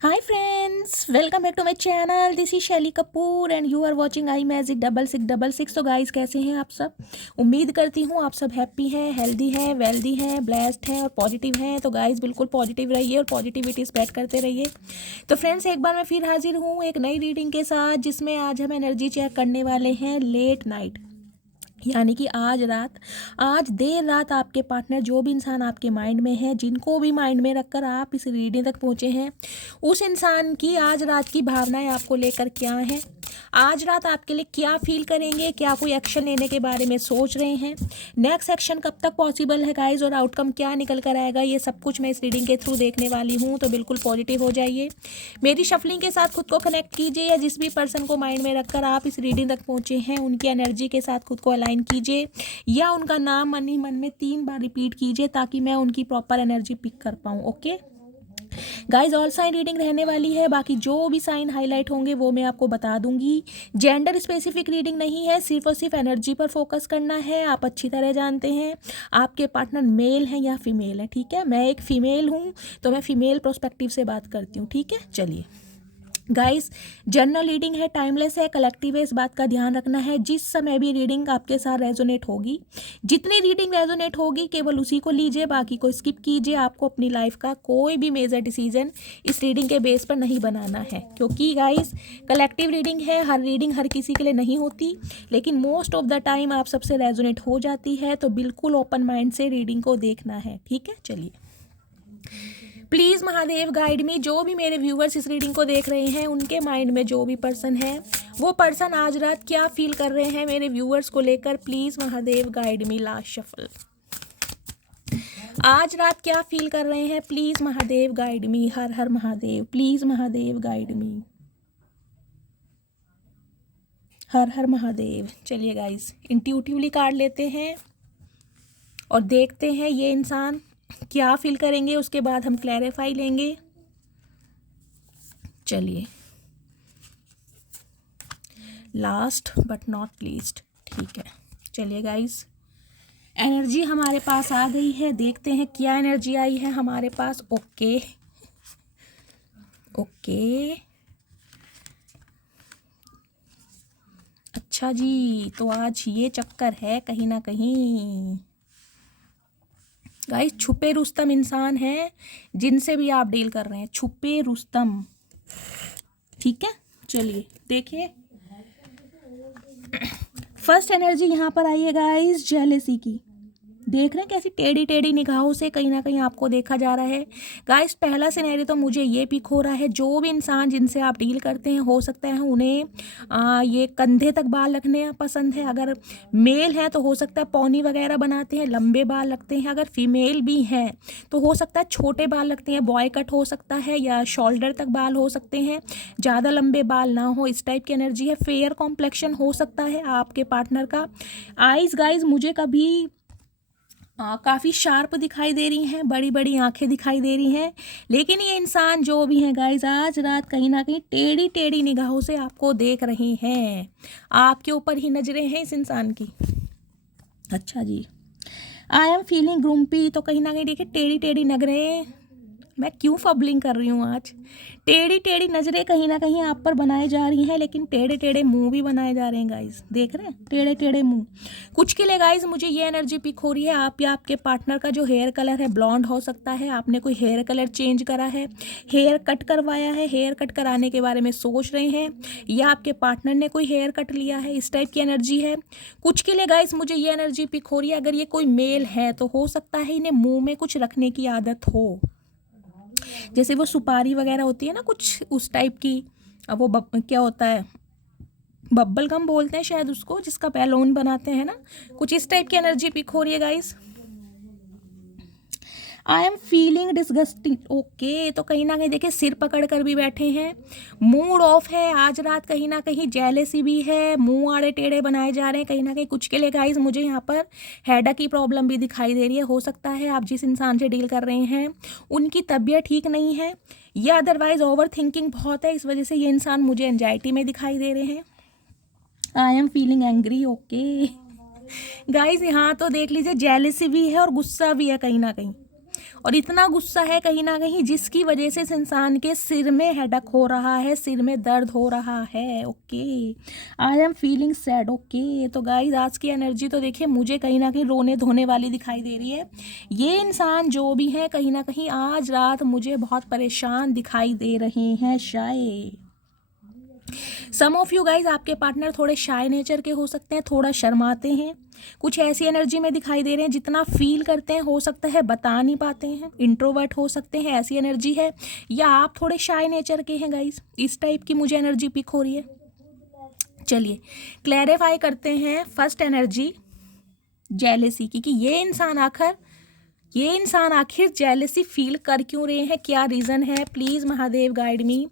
Hi friends, welcome back to my channel. This is शैली Kapoor and you are watching I magic 6666। तो guys कैसे हैं आप सब। उम्मीद करती हूँ आप सब हैप्पी हैं, हेल्दी हैं, वेल्दी हैं, ब्लेस्ड हैं और पॉजिटिव हैं। तो गाइस बिल्कुल पॉजिटिव रहिए और पॉजिटिविटी स्प्रेड करते रहिए। तो फ्रेंड्स एक बार मैं फिर हाजिर हूँ एक नई रीडिंग के साथ, जिसमें आज हम एनर्जी चेक करने वाले हैं लेट नाइट, यानी कि आज देर रात आपके पार्टनर, जो भी इंसान आपके माइंड में है, जिनको भी माइंड में रखकर आप इस रीडिंग तक पहुंचे हैं, उस इंसान की आज रात की भावनाएं आपको लेकर क्या हैं, आज रात आपके लिए क्या फील करेंगे, क्या कोई एक्शन लेने के बारे में सोच रहे हैं, नेक्स्ट एक्शन कब तक पॉसिबल है गाइज, और आउटकम क्या निकल कर आएगा, ये सब कुछ मैं इस रीडिंग के थ्रू देखने वाली हूँ। तो बिल्कुल पॉजिटिव हो जाइए, मेरी शफलिंग के साथ खुद को कनेक्ट कीजिए, या जिस भी पर्सन को माइंड में रखकर आप इस रीडिंग तक पहुँचे हैं उनकी एनर्जी के साथ खुद को अलाइन कीजिए, या उनका नाम मन ही मन में 3 बार रिपीट कीजिए ताकि मैं उनकी प्रॉपर एनर्जी पिक कर पाऊँ। Okay guys, all sign reading रहने वाली है, बाकी जो भी साइन हाईलाइट होंगे वो मैं आपको बता दूंगी। जेंडर स्पेसिफिक रीडिंग नहीं है, सिर्फ और सिर्फ एनर्जी पर फोकस करना है। आप अच्छी तरह जानते हैं आपके पार्टनर मेल हैं या फीमेल है, ठीक है। मैं एक फीमेल हूँ तो मैं फीमेल प्रोस्पेक्टिव से बात करती हूँ, ठीक है। चलिए गाइस, जनरल रीडिंग है, टाइमलेस है, कलेक्टिव है, इस बात का ध्यान रखना है। जिस समय भी रीडिंग आपके साथ रेजोनेट होगी, जितनी रीडिंग रेजोनेट होगी केवल उसी को लीजिए, बाकी को स्किप कीजिए। आपको अपनी लाइफ का कोई भी मेजर डिसीजन इस रीडिंग के बेस पर नहीं बनाना है, क्योंकि गाइस कलेक्टिव रीडिंग है, हर रीडिंग हर किसी के लिए नहीं होती, लेकिन मोस्ट ऑफ द टाइम आप सबसे रेजोनेट हो जाती है। तो बिल्कुल ओपन माइंड से रीडिंग को देखना है, ठीक है। चलिए, प्लीज़ महादेव गाइड मी, जो भी मेरे व्यूवर्स इस रीडिंग को देख रहे हैं उनके माइंड में जो भी पर्सन है, वो पर्सन आज रात क्या फील कर रहे हैं मेरे व्यूवर्स को लेकर। Please Mahadev guide me. Last shuffle, आज रात क्या फील कर रहे हैं, प्लीज़ महादेव गाइड मी। हर हर Mahadev, please Mahadev guide me. हर हर महादेव। चलिए गाइस, इंट्यूटिवली कार्ड लेते हैं और देखते हैं ये इंसान क्या फील करेंगे, उसके बाद हम क्लैरिफाई लेंगे। चलिए, लास्ट बट नॉट लीस्ट, ठीक है। चलिए गाइस, एनर्जी हमारे पास आ गई है, देखते हैं क्या एनर्जी आई है हमारे पास। ओके ओके, अच्छा जी, तो आज ये चक्कर है कहीं ना कहीं गाइस, छुपे रुस्तम इंसान है जिनसे भी आप डील कर रहे हैं, छुपे रुस्तम, ठीक है। चलिए देखिए, फर्स्ट एनर्जी यहाँ पर आई है गाइस जेलेसी की। देख रहे हैं कैसी टेढ़ी टेढ़ी निगाहों से कहीं ना कहीं आपको देखा जा रहा है। गाइस पहला सिनेरियो तो मुझे ये पिक हो रहा है, जो भी इंसान जिनसे आप डील करते हैं, हो सकता है उन्हें ये कंधे तक बाल रखने पसंद है। अगर मेल है तो हो सकता है पौनी वगैरह बनाते हैं, लंबे बाल रखते हैं। अगर फीमेल भी हैं तो हो सकता है छोटे बाल रखते हैं, बॉय कट हो सकता है, या शोल्डर तक बाल हो सकते हैं, ज़्यादा लंबे बाल ना हो, इस टाइप की एनर्जी है। फेयर कॉम्प्लेक्शन हो सकता है आपके पार्टनर का। आइज़ गाइज मुझे कभी काफ़ी शार्प दिखाई दे रही हैं, बड़ी बड़ी आंखें दिखाई दे रही हैं, लेकिन ये इंसान जो भी हैं गाइज, आज रात कहीं ना कहीं टेढ़ी टेढ़ी निगाहों से आपको देख रहे हैं। आपके ऊपर ही नजरें हैं इस इंसान की। अच्छा जी, आई एम फीलिंग ग्रुम्पी, तो कहीं ना कहीं देखिए टेढ़ी टेढ़ी नजरें, मैं क्यों फबलिंग कर रही हूँ आज, टेढ़ी टेढ़ी नज़रें कहीं ना कहीं आप पर बनाई जा रही हैं, लेकिन टेढ़े टेढ़े मुंह भी बनाए जा रहे हैं गाइस। देख रहे हैं टेढ़े टेढ़े मुंह। कुछ के लिए गाइस मुझे ये एनर्जी पिक हो रही है, आप या आपके पार्टनर का जो हेयर कलर है ब्लॉन्ड हो सकता है, आपने कोई हेयर कलर चेंज करा है, हेयर कट करवाया है, हेयर कट कराने के बारे में सोच रहे हैं, या आपके पार्टनर ने कोई हेयर कट लिया है, इस टाइप की एनर्जी है। कुछ के लिए गाइस मुझे ये एनर्जी पिक हो रही है, अगर ये कोई मेल है तो हो सकता है इन्हें मुंह में कुछ रखने की आदत हो, जैसे वो सुपारी वगैरह होती है ना, कुछ उस टाइप की। अब वो क्या होता है, बब्बल गम बोलते हैं शायद उसको, जिसका बैलून बनाते हैं ना, कुछ इस टाइप की एनर्जी पिक हो रही है guys. I am feeling disgusting, okay, तो कहीं ना कहीं देखिए सिर पकड़ कर भी बैठे हैं, मूड ऑफ है आज रात, कहीं ना कहीं जेलेसी भी है, मुंह आड़े टेढ़े बनाए जा रहे हैं कहीं ना कहीं। कुछ के लिए गाइस मुझे यहाँ पर हेडा की प्रॉब्लम भी दिखाई दे रही है, हो सकता है आप जिस इंसान से डील कर रहे हैं उनकी तबीयत ठीक नहीं है, या अदरवाइज ओवर थिंकिंग बहुत है, इस वजह से ये इंसान मुझे एंजाइटी में दिखाई दे रहे हैं। I am feeling angry, okay guys, यहाँ तो देख लीजिए जेलेसी भी है और गुस्सा भी है कहीं ना कहीं, और इतना गुस्सा है कहीं ना कहीं जिसकी वजह से इस इंसान के सिर में हेडक हो रहा है, सिर में दर्द हो रहा है। Okay, I am feeling sad. Okay, तो गाइस आज की एनर्जी तो देखिए मुझे कहीं ना कहीं रोने धोने वाली दिखाई दे रही है। ये इंसान जो भी है कहीं ना कहीं आज रात मुझे बहुत परेशान दिखाई दे रहे हैं शायद। सम ऑफ यू गाइज, आपके पार्टनर थोड़े शाय नेचर के हो सकते हैं, थोड़ा शर्माते हैं, कुछ ऐसी एनर्जी में दिखाई दे रहे हैं जितना फील करते हैं हो सकता है बता नहीं पाते हैं, इंट्रोवर्ट हो सकते हैं, ऐसी एनर्जी है। या आप थोड़े शाय नेचर के हैं गाइज, इस टाइप की मुझे एनर्जी पिक हो रही है। चलिए क्लैरिफाई करते हैं फर्स्ट एनर्जी, जेलेसी की, कि ये इंसान आखिर जेलेसी फील कर क्यों रहे हैं, क्या रीज़न है। प्लीज़ महादेव गाइड मी।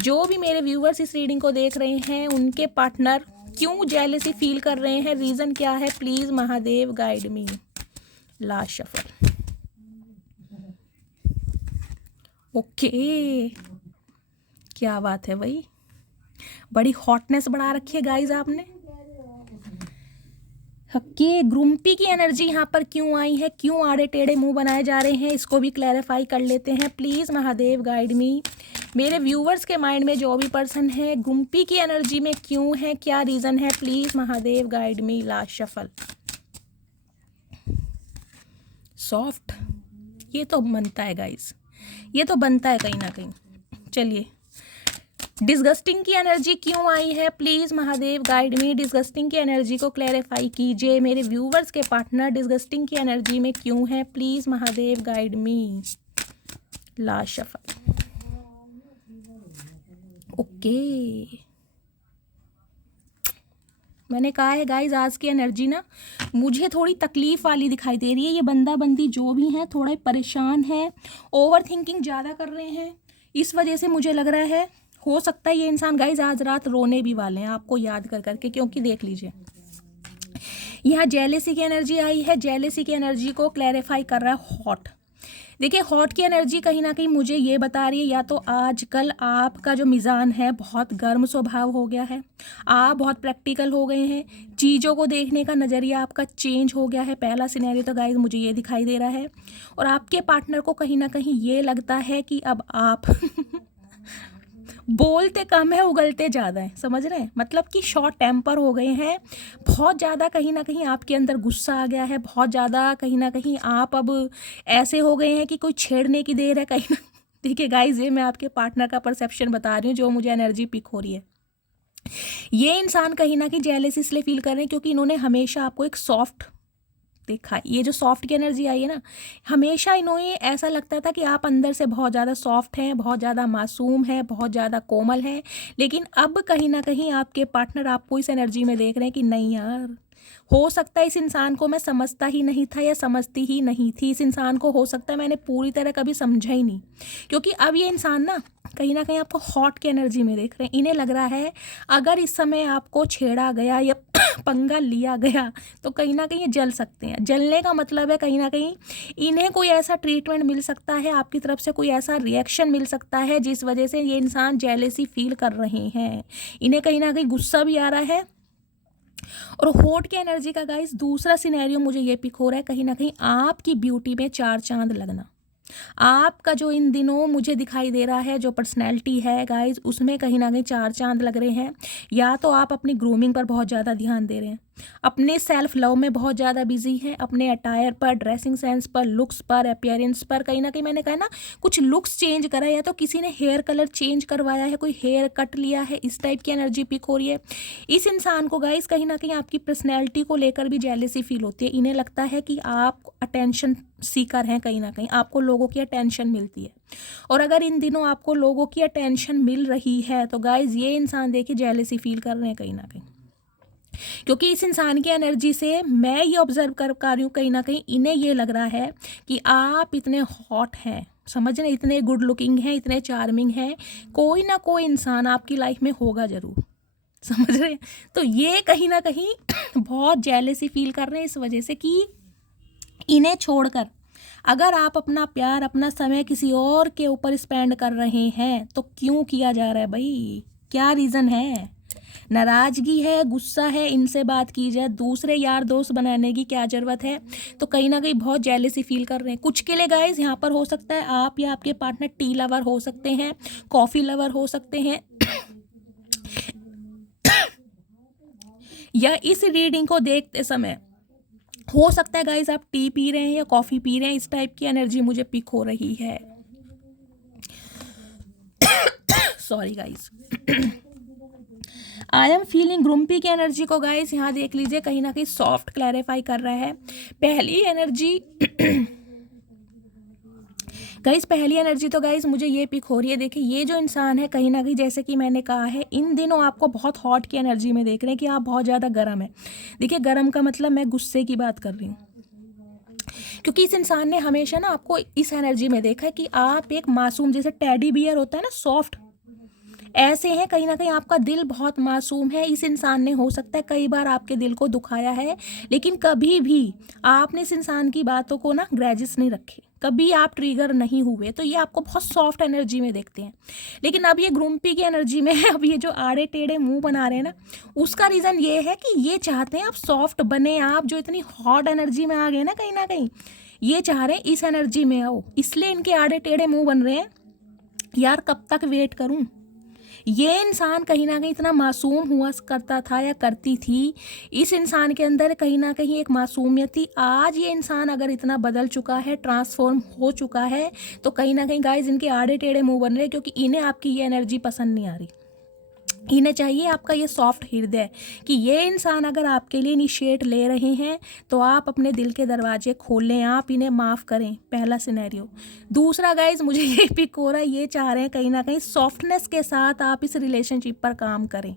जो भी मेरे व्यूवर्स इस रीडिंग को देख रहे हैं उनके पार्टनर क्यों जेलेसी फील कर रहे हैं, रीज़न क्या है, please Mahadev guide me. Last shuffle. Okay, क्या बात है भाई, बड़ी हॉटनेस बढ़ा रखी है गाइज आपने। ओके, ग्रुम्पी की एनर्जी यहाँ पर क्यों आई है, क्यों आड़े टेढ़े मुंह बनाए जा रहे हैं, इसको भी क्लैरिफाई कर लेते हैं। प्लीज़ महादेव गाइड मी। मेरे व्यूवर्स के माइंड में जो भी पर्सन है गुम्पी की एनर्जी में क्यों है, क्या रीज़न है, please Mahadev guide me. Last shuffle. Soft, ये तो बनता है गाइस, ये तो बनता है कहीं ना कहीं। चलिए, डिस्गस्टिंग की एनर्जी क्यों आई है, please Mahadev guide me. Disgusting की एनर्जी को क्लैरिफाई कीजिए। मेरे व्यूवर्स के पार्टनर डिस्गस्टिंग की एनर्जी में क्यों है, please Mahadev guide me. Last shuffle. Okay, मैंने कहा है गाइज आज की एनर्जी ना मुझे थोड़ी तकलीफ वाली दिखाई दे रही है। ये बंदा बंदी जो भी है थोड़े परेशान है, ओवर थिंकिंग ज़्यादा कर रहे हैं, इस वजह से मुझे लग रहा है हो सकता है ये इंसान गाइज आज रात रोने भी वाले हैं आपको याद कर करके। क्योंकि देख लीजिए यहाँ जेलेसी की एनर्जी आई है, जेलेसी की एनर्जी को क्लैरिफाई कर रहा है हॉट। देखिए हॉट की एनर्जी कहीं ना कहीं मुझे ये बता रही है या तो आजकल आपका जो मिज़ान है बहुत गर्म स्वभाव हो गया है, आप बहुत प्रैक्टिकल हो गए हैं, चीज़ों को देखने का नज़रिया आपका चेंज हो गया है। पहला सिनेरियो तो गाइस मुझे ये दिखाई दे रहा है। और आपके पार्टनर को कहीं ना कहीं ये लगता है कि अब आप बोलते कम है उगलते ज़्यादा है, समझ रहे हैं, मतलब कि शॉर्ट टेम्पर हो गए हैं, बहुत ज़्यादा कहीं ना कहीं आपके अंदर गुस्सा आ गया है, बहुत ज़्यादा कहीं ना कहीं आप अब ऐसे हो गए हैं कि कोई छेड़ने की देर है कहीं ना। देखिए गाइस, ये मैं आपके पार्टनर का परसेप्शन बता रही हूँ जो मुझे एनर्जी पिक हो रही है। ये इंसान कहीं ना कहीं जेलसी इसलिए फील कर रहे हैं क्योंकि इन्होंने हमेशा आपको एक सॉफ्ट देखा है। ये जो सॉफ्ट की एनर्जी आई है ना, हमेशा इन्होंने ऐसा लगता था कि आप अंदर से बहुत ज़्यादा सॉफ्ट हैं, बहुत ज़्यादा मासूम हैं, बहुत ज़्यादा कोमल हैं। लेकिन अब कहीं ना कहीं आपके पार्टनर आपको इस एनर्जी में देख रहे हैं कि नहीं यार, हो सकता है इस इंसान को मैं समझता ही नहीं था या समझती ही नहीं थी, इस इंसान को हो सकता है मैंने पूरी तरह कभी समझा ही नहीं। क्योंकि अब ये इंसान ना कहीं आपको हॉट की एनर्जी में देख रहे हैं। इन्हें लग रहा है अगर इस समय आपको छेड़ा गया या पंगा लिया गया तो कहीं ना कहीं ये जल सकते हैं। जलने का मतलब है कहीं ना कहीं इन्हें कोई ऐसा ट्रीटमेंट मिल सकता है, आपकी तरफ से कोई ऐसा रिएक्शन मिल सकता है जिस वजह से ये इंसान जेलेसी फील कर रहे हैं। इन्हें कहीं ना कहीं गुस्सा भी आ रहा है। और होठ की एनर्जी का गाइस दूसरा सिनेरियो मुझे ये पिक हो रहा है, कहीं ना कहीं आपकी ब्यूटी में चार चांद लगना। आपका जो इन दिनों मुझे दिखाई दे रहा है जो पर्सनैलिटी है गाइज, उसमें कहीं ना कहीं चार चांद लग रहे हैं। या तो आप अपनी ग्रूमिंग पर बहुत ज़्यादा ध्यान दे रहे हैं, अपने सेल्फ लव में बहुत ज़्यादा बिजी हैं, अपने अटायर पर, ड्रेसिंग सेंस पर, लुक्स पर, अपीयरेंस पर। कहीं ना कहीं मैंने कहा ना कुछ लुक्स चेंज करा है, या तो किसी ने हेयर कलर चेंज करवाया है, कोई हेयर कट लिया है, इस टाइप की एनर्जी पिक हो रही है। इस इंसान को गाइज कहीं ना कहीं आपकी पर्सनैलिटी को लेकर भी जेलेसी फील होती है। इन्हें लगता है कि आप अटेंशन सीकर हैं, कहीं ना कहीं आपको लोगों की अटेंशन मिलती है। और अगर इन दिनों आपको लोगों की अटेंशन मिल रही है तो गाइज ये इंसान देखिए जेलेसी फील कर रहे हैं कहीं ना कहीं। क्योंकि इस इंसान की एनर्जी से मैं ये ऑब्जर्व कर पा रही हूँ, कहीं ना कहीं इन्हें ये लग रहा है कि आप इतने हॉट हैं, समझ रहे, इतने गुड लुकिंग हैं, इतने चार्मिंग हैं, कोई ना कोई इंसान आपकी लाइफ में होगा ज़रूर, समझ रहे। तो ये कहीं ना कहीं बहुत जेलेसी फील कर रहे हैं इस वजह से कि इन्हें छोड़कर अगर आप अपना प्यार, अपना समय किसी और के ऊपर स्पेंड कर रहे हैं तो क्यों किया जा रहा है भाई, क्या रीज़न है। नाराज़गी है, गुस्सा है, इनसे बात की जाए। दूसरे यार दोस्त बनाने की क्या ज़रूरत है। तो कहीं ना कहीं बहुत जेलसी फील कर रहे हैं। कुछ के लिए गाइज यहाँ पर हो सकता है आप या आपके पार्टनर टी लवर हो सकते हैं, कॉफ़ी लवर हो सकते हैं या इस रीडिंग को देखते समय हो सकता है गाइज आप टी पी रहे हैं या कॉफ़ी पी रहे हैं। इस टाइप की एनर्जी मुझे पिक हो रही है। Sorry guys. I am feeling grumpy की एनर्जी को गाइज यहाँ देख लीजिए, कहीं ना कहीं सॉफ्ट क्लैरिफाई कर रहा है। पहली एनर्जी गाइज, पहली एनर्जी तो गाइज मुझे ये पिक हो रही है। देखिए ये जो इंसान है कहीं ना कहीं, जैसे कि मैंने कहा है, इन दिनों आपको बहुत हॉट की एनर्जी में देख रहे हैं कि आप बहुत ज़्यादा गर्म है। देखिए गर्म का मतलब मैं गुस्से की बात कर रही हूँ, क्योंकि इस इंसान ने हमेशा ना आपको इस एनर्जी में देखा है कि आप एक मासूम, जैसे टेडी बियर होता है ना, सॉफ्ट, ऐसे हैं। कहीं ना कहीं आपका दिल बहुत मासूम है। इस इंसान ने हो सकता है कई बार आपके दिल को दुखाया है, लेकिन कभी भी आपने इस इंसान की बातों को ना ग्रैजेस नहीं रखे, कभी आप ट्रिगर नहीं हुए। तो ये आपको बहुत सॉफ्ट एनर्जी में देखते हैं। लेकिन अब ये ग्रुम्पी की एनर्जी में है। अब ये जो आड़े टेढ़े मुंह बना रहे हैं ना, उसका रीज़न ये है कि ये चाहते हैं आप सॉफ्ट बने। आप जो इतनी हॉट एनर्जी में आ गए ना कहीं ये चाह रहे हैं इस एनर्जी में आओ, इसलिए इनके आड़े टेढ़े मुंह बन रहे हैं। यार कब तक वेट करूं। ये इंसान कहीं ना कहीं इतना मासूम हुआ करता था या करती थी। इस इंसान के अंदर कहीं ना कहीं एक मासूमियत थी। आज ये इंसान अगर इतना बदल चुका है, ट्रांसफॉर्म हो चुका है, तो कहीं ना कहीं गाइज इनके आड़े टेढ़े मुंह बन रहे हैं, क्योंकि इन्हें आपकी ये एनर्जी पसंद नहीं आ रही। इन्हें चाहिए आपका ये सॉफ्ट हृदय, कि ये इंसान अगर आपके लिए इनिशिएट ले रहे हैं तो आप अपने दिल के दरवाजे खोल लें, आप इन्हें माफ़ करें। पहला सिनेरियो। दूसरा गाइज मुझे ये पिक हो रहा है, ये चाह रहे हैं कहीं ना कहीं सॉफ्टनेस के साथ आप इस रिलेशनशिप पर काम करें।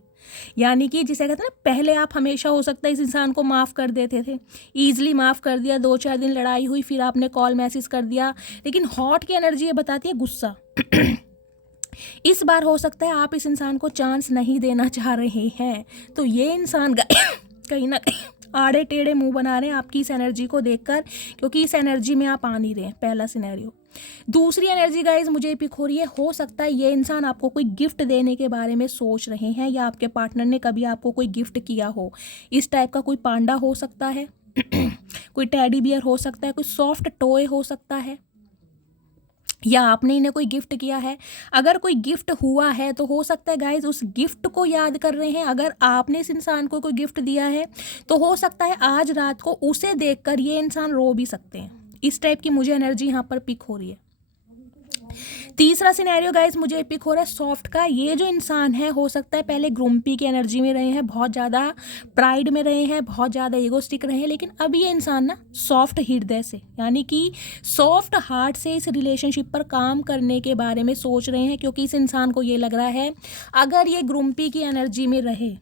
यानी कि जिसे कहते हैं ना, पहले आप हमेशा हो सकता है इस इंसान को माफ़ कर देते थे, ईजिली माफ़ कर दिया, 2-4 दिन लड़ाई हुई, फिर आपने कॉल मैसेज कर दिया। लेकिन हॉट की एनर्जी ये बताती है गुस्सा। इस बार हो सकता है आप इस इंसान को चांस नहीं देना चाह रहे हैं। तो ये इंसान कहीं ना कहीं आड़े टेढ़े मुंह बना रहे हैं आपकी इस एनर्जी को देखकर, क्योंकि इस एनर्जी में आप आ नहीं रहे हैं। पहला सिनेरियो। दूसरी एनर्जी गाइज मुझे पिक हो रही है, हो सकता है ये इंसान आपको कोई गिफ्ट देने के बारे में सोच रहे हैं, या आपके पार्टनर ने कभी आपको कोई गिफ्ट किया हो। इस टाइप का कोई पांडा हो सकता है कोई टेडी बियर हो सकता है, कोई सॉफ्ट टॉय हो सकता है, या आपने इन्हें कोई गिफ्ट किया है। अगर कोई गिफ्ट हुआ है तो हो सकता है गाइज उस गिफ्ट को याद कर रहे हैं। अगर आपने इस इंसान को कोई गिफ्ट दिया है तो हो सकता है आज रात को उसे देखकर ये इंसान रो भी सकते हैं। इस टाइप की मुझे एनर्जी यहाँ पर पिक हो रही है। तीसरा सिनेरियो गाइज मुझे पिक हो रहा है सॉफ्ट का। ये जो इंसान है हो सकता है पहले ग्रुम्पी की एनर्जी में रहे हैं, बहुत ज़्यादा प्राइड में रहे हैं, बहुत ज़्यादा ईगोस्टिक रहे हैं, लेकिन अब ये इंसान ना सॉफ्ट हृदय से, यानी कि सॉफ्ट हार्ट से इस रिलेशनशिप पर काम करने के बारे में सोच रहे हैं। क्योंकि इस इंसान को ये लग रहा है अगर ये ग्रुम्पी की एनर्जी में रहे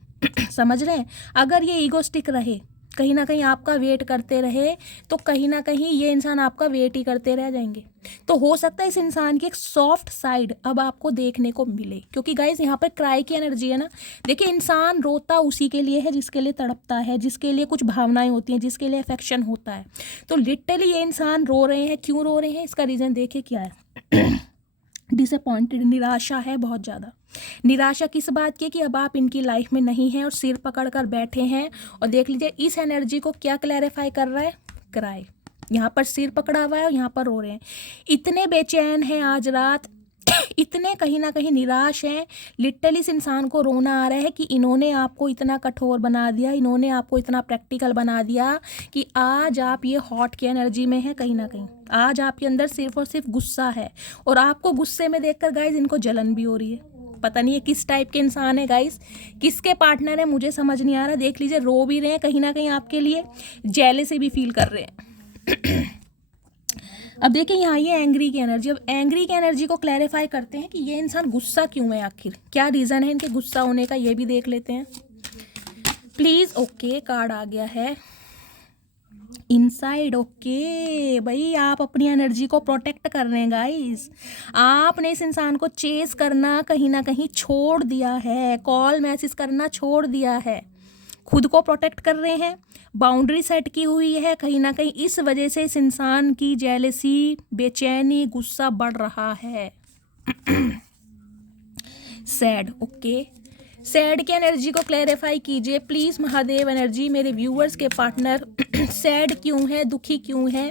समझ रहे हैं, अगर ये ईगोस्टिक रहे, कहीं ना कहीं आपका वेट करते रहे, तो कहीं ना कहीं ये इंसान आपका वेट ही करते रह जाएंगे। तो हो सकता है इस इंसान की एक सॉफ्ट साइड अब आपको देखने को मिले। क्योंकि गाइज यहाँ पर क्राई की एनर्जी है ना। देखिए इंसान रोता उसी के लिए है जिसके लिए तड़पता है, जिसके लिए कुछ भावनाएं होती हैं, जिसके लिए अफेक्शन होता है। तो लिटरली ये इंसान रो रहे हैं। क्यों रो रहे हैं, इसका रीज़न देखिए क्या है। डिसअपॉइंटेड, निराशा है, बहुत ज़्यादा निराशा। किस बात की, कि अब आप इनकी लाइफ में नहीं हैं और सिर पकड़ कर बैठे हैं। और देख लीजिए इस एनर्जी को क्या क्लैरिफाई कर रहा है, क्राई। यहाँ पर सिर पकड़ा हुआ है और यहाँ पर रो रहे हैं। इतने बेचैन हैं आज रात, इतने कहीं ना कहीं निराश हैं। लिटरली इस इंसान को रोना आ रहा है कि इन्होंने आपको इतना कठोर बना दिया, इन्होंने आपको इतना प्रैक्टिकल बना दिया कि आज आप ये हॉट की एनर्जी में हैं। कहीं ना कहीं आज आपके अंदर सिर्फ और सिर्फ गुस्सा है, और आपको गुस्से में देखकर गाइज इनको जलन भी हो रही है। पता नहीं है किस टाइप के इंसान है गाइस, किसके पार्टनर है, मुझे समझ नहीं आ रहा। देख लीजिए रो भी रहे हैं, कहीं ना कहीं आपके लिए जेलसी भी फील कर रहे हैं। अब देखिए यहाँ ये एंग्री की एनर्जी। अब एंग्री की एनर्जी को क्लैरिफाई करते हैं कि ये इंसान गुस्सा क्यों है, आखिर क्या रीज़न है इनके गुस्सा होने का, ये भी देख लेते हैं प्लीज़। ओके, कार्ड आ गया है इनसाइड। ओके भाई, आप अपनी एनर्जी को प्रोटेक्ट कर रहे हैं गाइस। आपने इस इंसान को चेस करना कहीं ना कहीं छोड़ दिया है, कॉल मैसेज करना छोड़ दिया है, खुद को प्रोटेक्ट कर रहे हैं, बाउंड्री सेट की हुई है। कहीं ना कहीं इस वजह से इस इंसान की जेलसी, बेचैनी, गुस्सा बढ़ रहा है। सैड। ओके, सैड की एनर्जी को क्लैरिफाई कीजिए प्लीज महादेव एनर्जी। मेरे व्यूअर्स के पार्टनर सैड क्यों है, दुखी क्यों है,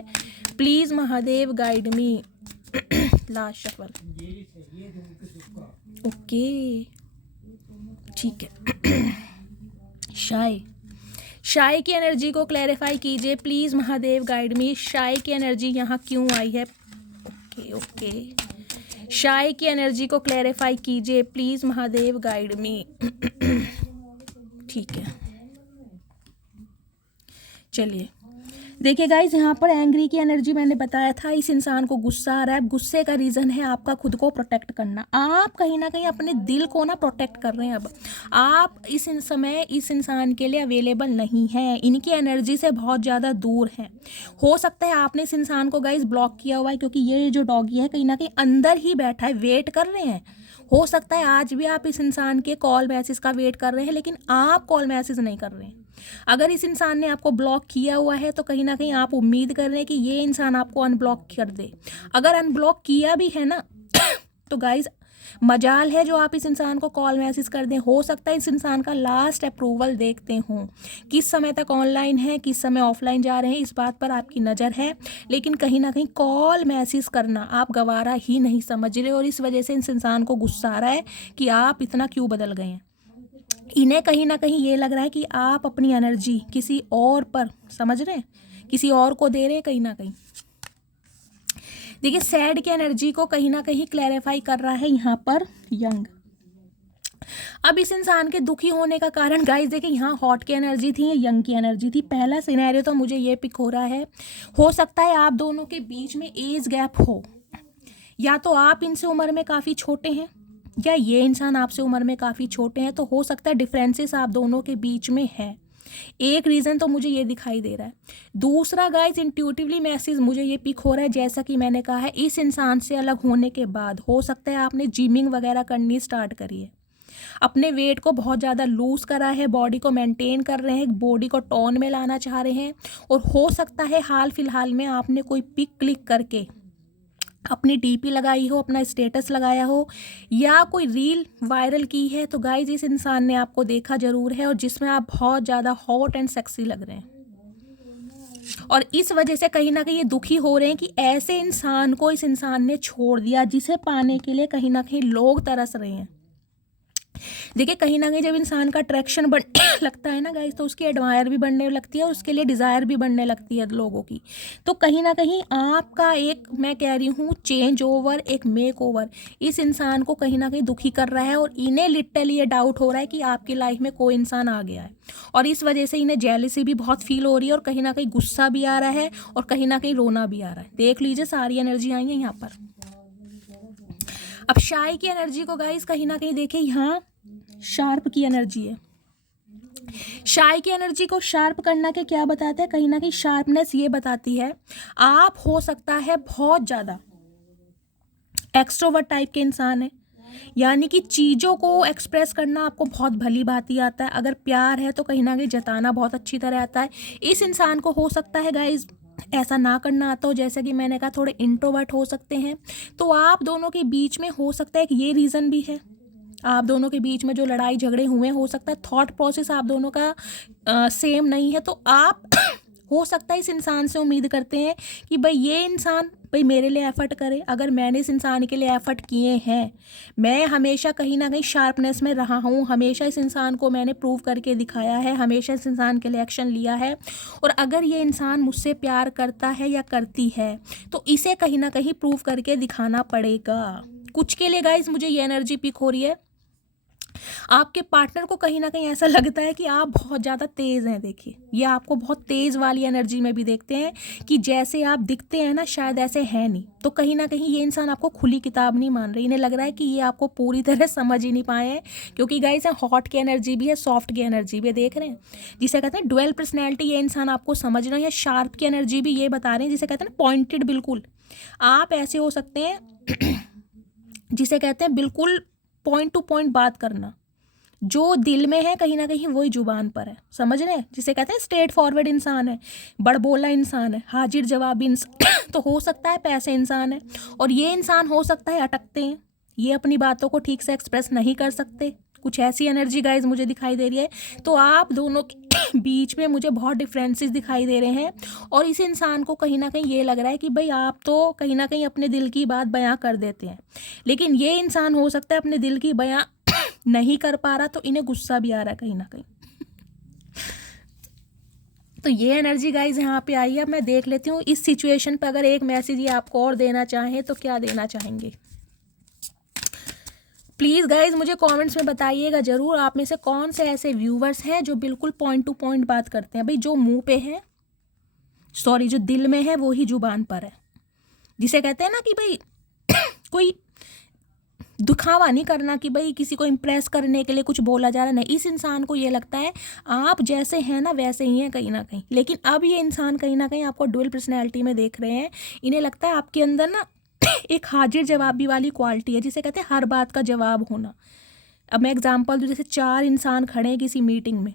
please Mahadev guide me. Last shuffle. Okay ठीक है। शाय की एनर्जी को क्लैरिफाई कीजिए प्लीज महादेव गाइड मी। शाय की एनर्जी यहाँ क्यों आई है? ओके शाय की एनर्जी को क्लैरिफाई कीजिए प्लीज महादेव गाइड मी। ठीक है चलिए देखिए गाइज, यहाँ पर एंग्री की एनर्जी मैंने बताया था, इस इंसान को गुस्सा आ रहा है। गुस्से का रीज़न है आपका खुद को प्रोटेक्ट करना। आप कहीं ना कहीं अपने दिल को ना प्रोटेक्ट कर रहे हैं। अब आप इस समय इस इंसान के लिए अवेलेबल नहीं हैं, इनकी एनर्जी से बहुत ज़्यादा दूर हैं। हो सकता है आपने इस इंसान को गाइज ब्लॉक किया हुआ है, क्योंकि ये जो डॉगी है कहीं ना कहीं अंदर ही बैठा है, वेट कर रहे हैं। हो सकता है आज भी आप इस इंसान के कॉल मैसेज का वेट कर रहे हैं, लेकिन आप कॉल मैसेज नहीं कर रहे हैं। अगर इस इंसान ने आपको ब्लॉक किया हुआ है तो कहीं ना कहीं आप उम्मीद कर रहे हैं कि ये इंसान आपको अनब्लॉक कर दे। अगर अनब्लॉक किया भी है ना तो गाइज मजाल है जो आप इस इंसान को कॉल मैसेज कर दें। हो सकता है इस इंसान का लास्ट अप्रूवल देखते हों, किस समय तक ऑनलाइन है, किस समय ऑफलाइन जा रहे हैं, इस बात पर आपकी नज़र है। लेकिन कहीं ना कहीं कॉल मैसेज करना आप गवारा ही नहीं समझ रहे, और इस वजह से इस इंसान को गुस्सा आ रहा है कि आप इतना क्यों बदल गए हैं। इन्हें कहीं ना कहीं ये लग रहा है कि आप अपनी एनर्जी किसी और पर, समझ रहे हैं, किसी और को दे रहे हैं कहीं ना कहीं। देखिए सैड की एनर्जी को कहीं ना कहीं क्लैरिफाई कर रहा है यहाँ पर यंग। अब इस इंसान के दुखी होने का कारण गाइस देखिए, यहाँ हॉट की एनर्जी थी, यंग की एनर्जी थी। पहला सिनेरियो तो मुझे ये पिक हो रहा है, हो सकता है आप दोनों के बीच में एज गैप हो, या तो आप इनसे उम्र में काफ़ी छोटे हैं या ये इंसान आपसे उम्र में काफ़ी छोटे हैं। तो हो सकता है डिफरेंसेस आप दोनों के बीच में है। एक रीज़न तो मुझे ये दिखाई दे रहा है। दूसरा गाइज इंट्यूटिवली मैसेज मुझे ये पिक हो रहा है, जैसा कि मैंने कहा है, इस इंसान से अलग होने के बाद हो सकता है आपने जिमिंग वगैरह करनी स्टार्ट करी है, अपने वेट को बहुत ज़्यादा लूज़ करा है, बॉडी को मेंटेन कर रहे हैं, बॉडी को टोन में लाना चाह रहे हैं। और हो सकता है हाल फिलहाल में आपने कोई पिक क्लिक करके अपनी डीपी लगाई हो, अपना स्टेटस लगाया हो, या कोई रील वायरल की है। तो गाइज इस इंसान ने आपको देखा जरूर है, और जिसमें आप बहुत ज़्यादा हॉट एंड सेक्सी लग रहे हैं। और इस वजह से कहीं ना कहीं ये दुखी हो रहे हैं कि ऐसे इंसान को इस इंसान ने छोड़ दिया, जिसे पाने के लिए कहीं ना कहीं लोग तरस रहे हैं। देखिए कहीं ना कहीं जब इंसान का अट्रैक्शन बढ़ने लगता है ना गाइस, तो उसकी एडमायर भी बढ़ने लगती है और उसके लिए डिज़ायर भी बढ़ने लगती है लोगों की। तो कहीं ना कहीं आपका एक, मैं कह रही हूँ, चेंज ओवर, एक मेक ओवर इस इंसान को कहीं ना कहीं दुखी कर रहा है। और इन्हें लिटरली ये डाउट हो रहा है कि आपकी लाइफ में कोई इंसान आ गया है, और इस वजह से इन्हें जेलसी भी बहुत फील हो रही है, और कहीं ना कहीं गुस्सा भी आ रहा है, और कहीं ना कहीं रोना भी आ रहा है। देख लीजिए सारी एनर्जी आई है यहाँ पर। अब शाय की एनर्जी को गाइस कहीं ना कहीं देखिए, यहाँ शार्प की एनर्जी है। शाय की एनर्जी को शार्प करना के क्या बताते हैं? कहीं ना कहीं शार्पनेस ये बताती है आप हो सकता है बहुत ज़्यादा एक्सट्रोवर्ट टाइप के इंसान है, यानी कि चीज़ों को एक्सप्रेस करना आपको बहुत भली भांति आता है। अगर प्यार है तो कहीं ना कहीं जताना बहुत अच्छी तरह आता है। इस इंसान को हो सकता है गाइज ऐसा ना करना आता हो, जैसे कि मैंने कहा थोड़े इंट्रोवर्ट हो सकते हैं। तो आप दोनों के बीच में हो सकता है कि ये रीज़न भी है, आप दोनों के बीच में जो लड़ाई झगड़े हुए, हो सकता है थॉट प्रोसेस आप दोनों का सेम नहीं है। तो आप हो सकता है इस इंसान से उम्मीद करते हैं कि भाई ये इंसान भाई मेरे लिए एफर्ट करे। अगर मैंने इस इंसान के लिए एफर्ट किए हैं, मैं हमेशा कहीं ना कहीं शार्पनेस में रहा हूँ, हमेशा इस इंसान को मैंने प्रूव करके दिखाया है, हमेशा इस इंसान के लिए एक्शन लिया है, और अगर ये इंसान मुझसे प्यार करता है या करती है तो इसे कहीं ना कहीं प्रूव करके दिखाना पड़ेगा। कुछ के लिए गाइज मुझे ये एनर्जी पिक हो रही है, आपके पार्टनर को कहीं ना कहीं ऐसा लगता है कि आप बहुत ज़्यादा तेज़ हैं। देखिए ये आपको बहुत तेज़ वाली एनर्जी में भी देखते हैं कि जैसे आप दिखते हैं ना शायद ऐसे हैं नहीं। तो कहीं ना कहीं ये इंसान आपको खुली किताब नहीं मान रही, इन्हें लग रहा है कि ये आपको पूरी तरह समझ ही नहीं पाए हैं, क्योंकि गाइस हॉट की एनर्जी भी है, सॉफ्ट की एनर्जी भी देख रहे हैं, जिसे कहते हैं डुअल पर्सनैलिटी। ये इंसान आपको समझ रहे हैं। शार्प की एनर्जी भी ये बता रहे हैं, जिसे कहते हैं पॉइंटेड। बिल्कुल आप ऐसे हो सकते हैं जिसे कहते हैं बिल्कुल पॉइंट टू पॉइंट बात करना, जो दिल में है कहीं ना कहीं वही जुबान पर है, समझ रहे हैं, जिसे कहते हैं स्ट्रेट फॉरवर्ड इंसान है, बड़बोला इंसान है, हाजिर जवाबी इंसान। तो हो सकता है पैसे इंसान है, और ये इंसान हो सकता है अटकते हैं, ये अपनी बातों को ठीक से एक्सप्रेस नहीं कर सकते, कुछ ऐसी एनर्जी गाइज मुझे दिखाई दे रही है। तो आप दोनों के बीच में मुझे बहुत डिफरेंसेस दिखाई दे रहे हैं और इस इंसान को कहीं ना कहीं ये लग रहा है कि भाई आप तो कहीं ना कहीं अपने दिल की बात बयां कर देते हैं, लेकिन ये इंसान हो सकता है अपने दिल की बयां नहीं कर पा रहा, तो इन्हें गुस्सा भी आ रहा है कहीं ना कहीं। तो ये एनर्जी गाइज यहाँ पे आई है। अब मैं देख लेती हूँ इस सिचुएशन पर अगर एक मैसेज ये आपको और देना चाहें तो क्या देना चाहेंगे। प्लीज़ गाइज मुझे कमेंट्स में बताइएगा ज़रूर, आप में से कौन से ऐसे व्यूवर्स हैं जो बिल्कुल पॉइंट टू पॉइंट बात करते हैं। भाई जो मुंह पे है, सॉरी जो दिल में है वो ही जुबान पर है, जिसे कहते हैं ना कि भाई कोई दिखावा नहीं करना कि भाई किसी को इम्प्रेस करने के लिए कुछ बोला जा रहा है। नहीं, इस इंसान को ये लगता है आप जैसे हैं ना वैसे ही हैं कहीं ना कहीं, लेकिन अब ये इंसान कहीं ना कहीं आपको डुअल पर्सनैलिटी में देख रहे हैं। इन्हें लगता है आपके अंदर ना एक हाजिर जवाबी वाली क्वालिटी है, जिसे कहते हैं हर बात का जवाब होना। अब मैं एग्जांपल दूं, जैसे 4 इंसान खड़े हैं किसी मीटिंग में,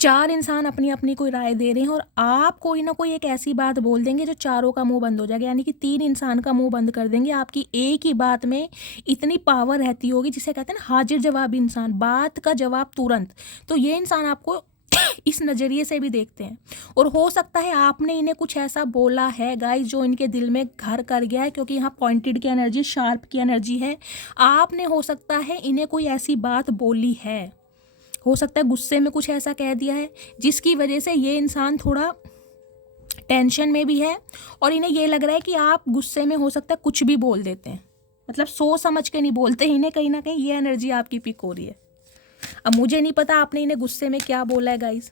4 इंसान अपनी अपनी कोई राय दे रहे हैं और आप कोई ना कोई एक ऐसी बात बोल देंगे जो चारों का मुंह बंद हो जाएगा, यानी कि 3 इंसान का मुंह बंद कर देंगे। आपकी एक ही बात में इतनी पावर रहती होगी, जिसे कहते हैं ना हाजिर जवाब इंसान, बात का जवाब तुरंत। तो ये इंसान आपको इस नज़रिए से भी देखते हैं और हो सकता है आपने इन्हें कुछ ऐसा बोला है गाइस जो इनके दिल में घर कर गया है, क्योंकि यहाँ पॉइंटेड की एनर्जी, शार्प की एनर्जी है। आपने हो सकता है इन्हें कोई ऐसी बात बोली है, हो सकता है गुस्से में कुछ ऐसा कह दिया है जिसकी वजह से ये इंसान थोड़ा टेंशन में भी है और इन्हें ये लग रहा है कि आप गुस्से में हो सकता है कुछ भी बोल देते हैं, मतलब सोच समझ के नहीं बोलते। इन्हें कहीं ना कहीं ये एनर्जी आपकी पिक हो रही है। अब मुझे नहीं पता आपने इन्हें गुस्से में क्या बोला है गाइस,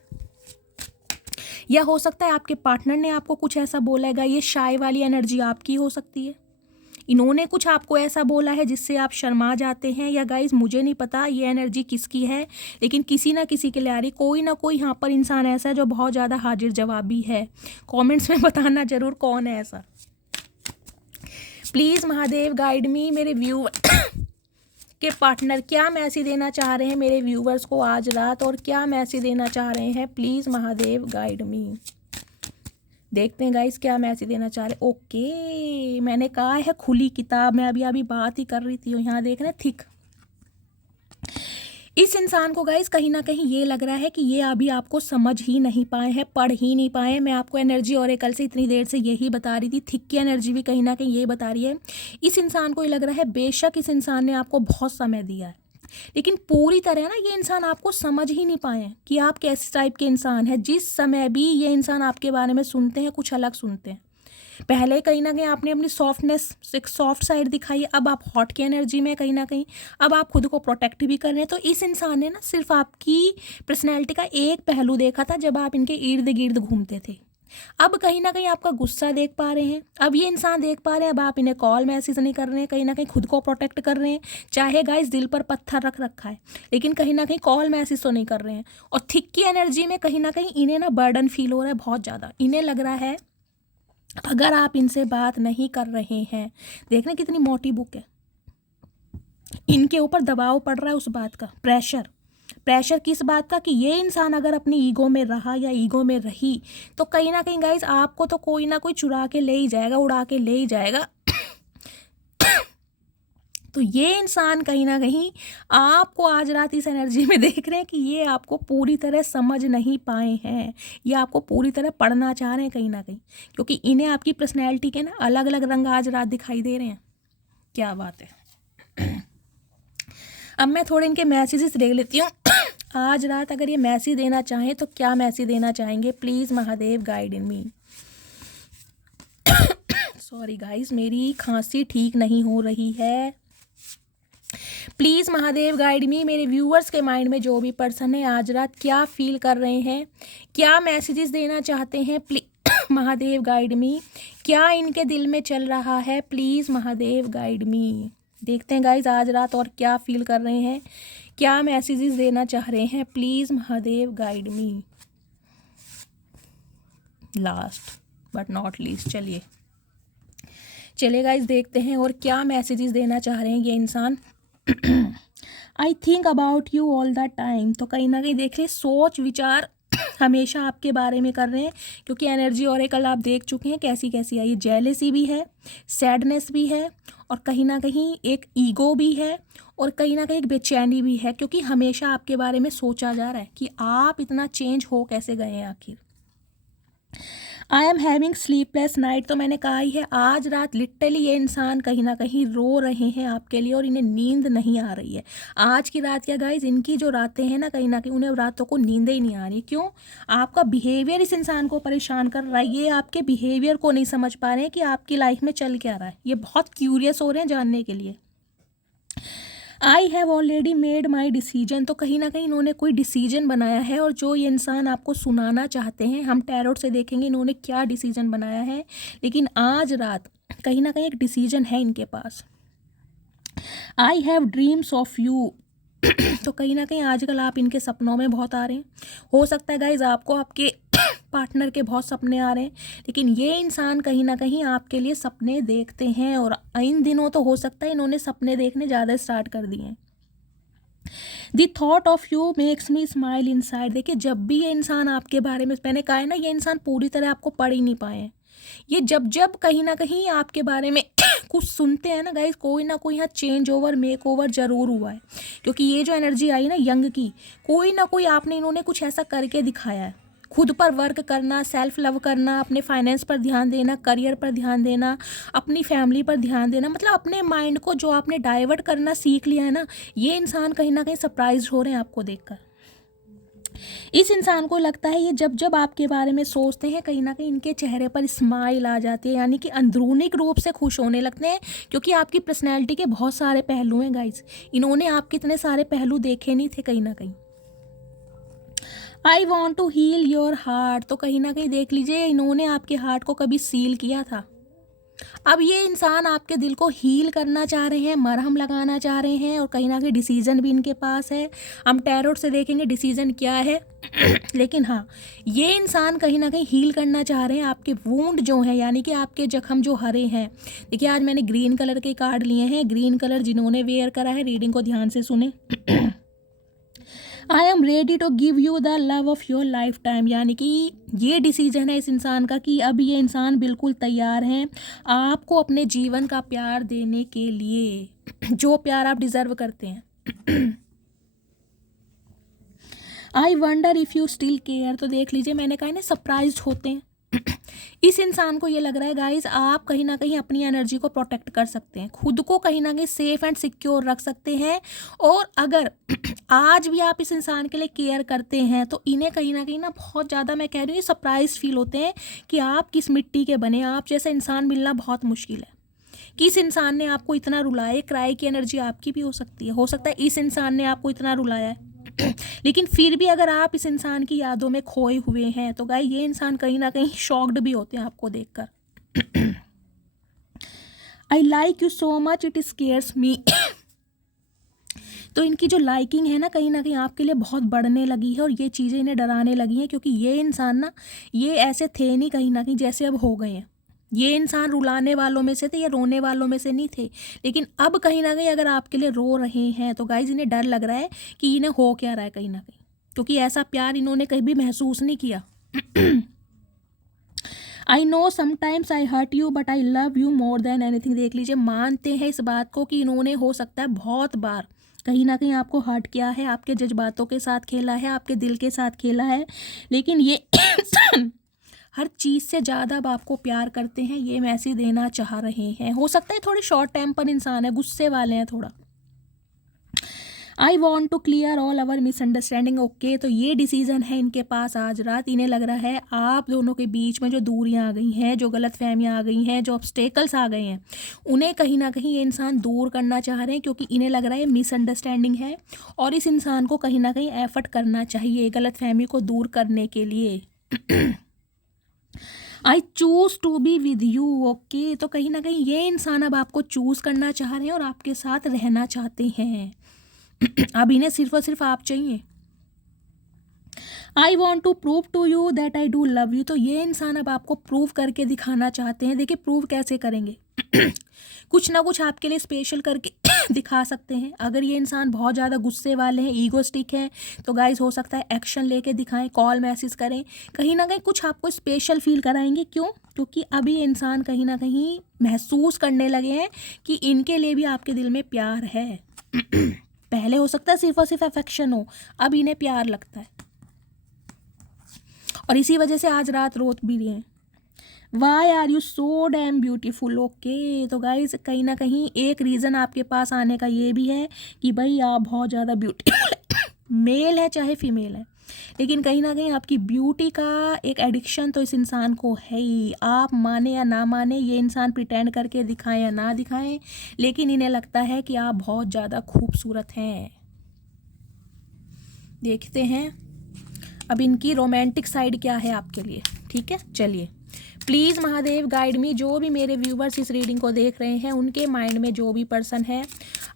या हो सकता है आपके पार्टनर ने आपको कुछ ऐसा बोला है। ये शाय वाली एनर्जी आपकी हो सकती है, इन्होंने कुछ आपको ऐसा बोला है जिससे आप शर्मा जाते हैं, या गाइज मुझे नहीं पता ये एनर्जी किसकी है, लेकिन किसी ना किसी के लिए आ रही। कोई ना कोई यहाँ पर इंसान ऐसा है जो बहुत ज़्यादा हाजिर जवाबी है। कमेंट्स में बताना जरूर कौन है ऐसा। प्लीज़ महादेव गाइड मी, मेरे व्यूअर के पार्टनर क्या मैसेज देना चाह रहे हैं मेरे व्यूवर्स को आज रात, और क्या मैसेज देना चाह रहे हैं। प्लीज़ महादेव गाइड मी। देखते हैं गाइस क्या मैसेज देना चाह रहे। ओके, मैंने कहा है खुली किताब, मैं अभी बात ही कर रही थी। यहाँ देख रहे हैं थिक। इस इंसान को गाइस कहीं ना कहीं ये लग रहा है कि ये अभी आपको समझ ही नहीं पाए हैं, पढ़ ही नहीं पाए। मैं आपको एनर्जी ऑरेकल से इतनी देर से यही बता रही थी, थिक की एनर्जी भी कहीं ना कहीं ये बता रही है। इस इंसान को ये लग रहा है बेशक इस इंसान ने आपको बहुत समय दिया है, लेकिन पूरी तरह ना ये इंसान आपको समझ ही नहीं पाए कि आप किस टाइप के इंसान हैं। जिस समय भी ये इंसान आपके बारे में सुनते हैं कुछ अलग सुनते हैं। पहले कहीं ना कहीं आपने अपनी सॉफ्टनेस, एक सॉफ्ट साइड दिखाई है, अब आप हॉट की एनर्जी में कहीं ना कहीं अब आप खुद को प्रोटेक्ट भी कर रहे हैं। तो इस इंसान ने ना सिर्फ आपकी पर्सनैलिटी का एक पहलू देखा था जब आप इनके इर्द गिर्द घूमते थे। अब कहीं ना कहीं आपका गुस्सा देख पा रहे हैं, अब ये इंसान देख पा रहे हैं। अब आप इन्हें कॉल मैसेज नहीं कर रहे हैं, कहीं ना कहीं खुद को प्रोटेक्ट कर रहे हैं। चाहे गाइस दिल पर पत्थर रख रखा है, लेकिन कहीं ना कहीं कॉल मैसेज तो नहीं कर रहे हैं। और थिक की एनर्जी में कहीं ना कहीं इन्हें ना बर्डन फील हो रहा है बहुत ज़्यादा। इन्हें लग रहा है अगर आप इनसे बात नहीं कर रहे हैं, देखने कितनी मोटी बुक है, इनके ऊपर दबाव पड़ रहा है उस बात का, प्रेशर किस बात का कि ये इंसान अगर अपनी ईगो में रहा या ईगो में रही तो कहीं ना कहीं गाइस आपको तो कोई ना कोई चुरा के ले ही जाएगा, उड़ा के ले ही जाएगा। तो ये इंसान कहीं ना कहीं आपको आज रात इस एनर्जी में देख रहे हैं कि ये आपको पूरी तरह समझ नहीं पाए हैं, ये आपको पूरी तरह पढ़ना चाह रहे हैं कहीं ना कहीं, क्योंकि इन्हें आपकी पर्सनैलिटी के ना अलग अलग रंग आज रात दिखाई दे रहे हैं। क्या बात है। अब मैं थोड़े इनके मैसेजेस देख लेती हूँ। आज रात अगर ये मैसेज देना चाहें तो क्या मैसेज देना चाहेंगे। Please Mahadev guide in me. Sorry guys, मेरी खांसी ठीक नहीं हो रही है। प्लीज़ महादेव गाइड मी, मेरे व्यूअर्स के माइंड में जो भी पर्सन है आज रात क्या फील कर रहे हैं, क्या मैसेजेस देना चाहते हैं। प्लीज महादेव गाइड मी, क्या इनके दिल में चल रहा है। प्लीज़ महादेव गाइड मी। देखते हैं गाइज आज रात और क्या फील कर रहे हैं, क्या मैसेजेस देना चाह रहे हैं। Please Mahadev guide me. Last but not least, चलिए गाइज देखते हैं और क्या मैसेजेस देना चाह रहे हैं ये इंसान। I think about you all the time. तो कहीं ना कहीं देख ले सोच विचार हमेशा आपके बारे में कर रहे हैं, क्योंकि एनर्जी ऑरेकल आप देख चुके हैं कैसी कैसी आई। जेलेसी भी है, सैडनेस भी है, और कहीं ना कहीं एक ईगो भी है, और कहीं ना कहीं एक बेचैनी भी है, क्योंकि हमेशा आपके बारे में सोचा जा रहा है कि आप इतना चेंज हो कैसे गए हैं आखिर। I am having sleepless night, तो मैंने कहा ही है आज रात लिटरली ये इंसान कहीं ना कहीं रो रहे हैं आपके लिए, और इन्हें नींद नहीं आ रही है। आज की रात क्या गाइज, इनकी जो रातें हैं ना कहीं उन्हें रातों को नींद ही नहीं आ रही। क्यों? आपका बिहेवियर इस इंसान को परेशान कर रहा है। ये आपके बिहेवियर को नहीं समझ पा रहे हैं कि आपकी लाइफ में चल क्या रहा है। ये बहुत क्यूरियस हो रहे हैं जानने के लिए। I have already made my decision, तो कहीं ना कहीं इन्होंने कोई डिसीजन बनाया है, और जो ये इंसान आपको सुनाना चाहते हैं, हम टैरोट से देखेंगे इन्होंने क्या डिसीजन बनाया है। लेकिन आज रात कहीं ना कहीं एक डिसीजन है इनके पास। I have dreams of you, तो कहीं ना कहीं आजकल आप इनके सपनों में बहुत आ रहे हैं। हो सकता है गाइज आपको आपके पार्टनर के बहुत सपने आ रहे हैं, लेकिन ये इंसान कहीं ना कहीं आपके लिए सपने देखते हैं, और इन दिनों तो हो सकता है इन्होंने सपने देखने ज़्यादा स्टार्ट कर दिए हैं। The thought of you makes me smile inside, देखिए जब भी ये इंसान आपके बारे में, मैंने कहा है ना ये इंसान पूरी तरह आपको पढ़ ही नहीं पाए हैं। ये जब जब कहीं ना कहीं आपके बारे में कुछ सुनते हैं ना गाइज, कोई ना कोई यहाँ चेंज ओवर मेक ओवर ज़रूर हुआ है, क्योंकि ये जो एनर्जी आई ना यंग की, कोई ना कोई आपने इन्होंने कुछ ऐसा करके दिखाया है। खुद पर वर्क करना, सेल्फ लव करना, अपने फाइनेंस पर ध्यान देना, करियर पर ध्यान देना, अपनी फैमिली पर ध्यान देना, मतलब अपने माइंड को जो आपने डाइवर्ट करना सीख लिया है ना, ये इंसान कहीं ना कहीं सरप्राइज हो रहे हैं आपको देखकर। इस इंसान को लगता है ये जब जब आपके बारे में सोचते हैं कहीं ना कहीं इनके चेहरे पर स्माइल आ जाती है, यानी कि अंदरूनी रूप से खुश होने लगते हैं, क्योंकि आपकी पर्सनैलिटी के बहुत सारे पहलू हैं गाइज। इन्होंने आपके इतने सारे पहलू देखे नहीं थे कहीं ना कहीं। I want to heal your heart, तो कहीं ना कहीं देख लीजिए इन्होंने आपके हार्ट को कभी सील किया था। अब ये इंसान आपके दिल को हील करना चाह रहे हैं, मरहम लगाना चाह रहे हैं, और कहीं ना कहीं डिसीजन भी इनके पास है। हम टैरोट से देखेंगे डिसीजन क्या है। लेकिन हाँ, ये इंसान कहीं ना कहीं हील करना चाह रहे हैं आपके वूंड जो हैं, यानी कि आपके जख्म जो हरे हैं। देखिए आज मैंने ग्रीन कलर के कार्ड लिए हैं, ग्रीन कलर जिन्होंने वेयर करा है रीडिंग को ध्यान से सुने। I am ready to give you the love of your life time, यानी कि ये डिसीजन है इस इंसान का कि अब ये इंसान बिल्कुल तैयार हैं आपको अपने जीवन का प्यार देने के लिए, जो प्यार आप डिजर्व करते हैं। I wonder if you still care, तो देख लीजिए मैंने कहा ना सरप्राइज होते हैं। इस इंसान को ये लग रहा है गाइज आप कहीं ना कहीं अपनी एनर्जी को प्रोटेक्ट कर सकते हैं, खुद को कहीं ना कहीं सेफ एंड सिक्योर रख सकते हैं। और अगर आज भी आप इस इंसान के लिए केयर करते हैं तो इन्हें कहीं ना बहुत ज़्यादा, मैं कह रही हूँ, ये सरप्राइज फील होते हैं कि आप किस मिट्टी के बने। आप जैसा इंसान मिलना बहुत मुश्किल है। किस इंसान ने आपको इतना रुलाया, क्राई की एनर्जी आपकी भी हो सकती है, हो सकता है इस इंसान ने आपको इतना रुलाया है। लेकिन फिर भी अगर आप इस इंसान की यादों में खोए हुए हैं तो गाइस ये इंसान कहीं ना कहीं शॉक्ड भी होते हैं आपको देखकर। I like you so much it scares me, तो इनकी जो लाइकिंग है ना कहीं आपके लिए बहुत बढ़ने लगी है, और ये चीज़ें इन्हें डराने लगी हैं, क्योंकि ये इंसान ना, ये ऐसे थे नहीं कहीं ना कहीं जैसे अब हो गए हैं। ये इंसान रुलाने वालों में से थे या रोने वालों में से नहीं थे, लेकिन अब कहीं ना कहीं अगर आपके लिए रो रहे हैं तो गाइज इन्हें डर लग रहा है कि इन्हें हो क्या रहा है कहीं ना कहीं, क्योंकि ऐसा प्यार इन्होंने कहीं भी महसूस नहीं किया। I know sometimes I hurt you but I love you more than anything, देख लीजिए मानते हैं इस बात को कि इन्होंने हो सकता है बहुत बार कहीं ना कहीं आपको हर्ट किया है, आपके जज्बातों के साथ खेला है, आपके दिल के साथ खेला है, लेकिन ये हर चीज़ से ज़्यादा अब आपको प्यार करते हैं, ये मैसेज देना चाह रहे हैं। हो सकता है थोड़े शॉर्ट टेम्पर इंसान है, गुस्से वाले हैं थोड़ा। I want to clear all our misunderstanding, okay, तो ये डिसीजन है इनके पास आज रात। इन्हें लग रहा है आप दोनों के बीच में जो दूरियां आ गई हैं, जो गलत फहमियाँ आ गई हैं, जो ऑब्स्टेकल्स आ गए हैं, उन्हें कहीं ना कहीं ये इंसान दूर करना चाह रहे हैं, क्योंकि इन्हें लग रहा है मिसअंडरस्टैंडिंग है और इस इंसान को कहीं ना कहीं एफर्ट करना चाहिए गलत फहमी को दूर करने के लिए। I choose to be with you, okay, तो कहीं ना कहीं ये इंसान अब आपको चूज़ करना चाह रहे हैं और आपके साथ रहना चाहते हैं। अब इन्हें सिर्फ और सिर्फ आप चाहिए। I want to prove to you that I do love you, तो ये इंसान अब आपको प्रूव करके दिखाना चाहते हैं। देखिए प्रूव कैसे करेंगे, कुछ ना कुछ आपके लिए स्पेशल करके दिखा सकते हैं। अगर ये इंसान बहुत ज़्यादा गुस्से वाले हैं, ईगोस्टिक हैं, तो गाइस हो सकता है एक्शन लेके दिखाएं, कॉल मैसेज करें, कहीं ना कहीं कुछ आपको स्पेशल फील कराएंगे। क्यों? क्योंकि अभी ये इंसान कहीं ना कहीं महसूस करने लगे हैं कि इनके लिए भी आपके दिल में प्यार है। पहले हो सकता है सिर्फ और सिर्फ अफेक्शन हो, अब इन्हें प्यार लगता है और इसी वजह से आज रात रोत भी रहे हैं। Why are you so damn beautiful. Okay, तो गाइज कहीं ना कहीं एक रीज़न आपके पास आने का ये भी है कि भाई आप बहुत ज़्यादा ब्यूटीफुल मेल है चाहे फीमेल है, लेकिन कहीं ना कहीं आपकी ब्यूटी का एक एडिक्शन तो इस इंसान को है ही। आप माने या ना माने, ये इंसान प्रिटेंड करके दिखाएं या ना दिखाएं, लेकिन इन्हें लगता है कि आप बहुत ज़्यादा खूबसूरत हैं। देखते हैं अब इनकी रोमांटिक साइड क्या है आपके लिए। ठीक है, चलिए प्लीज़ महादेव गाइड मी। जो भी मेरे व्यूवर्स इस रीडिंग को देख रहे हैं, उनके माइंड में जो भी पर्सन है,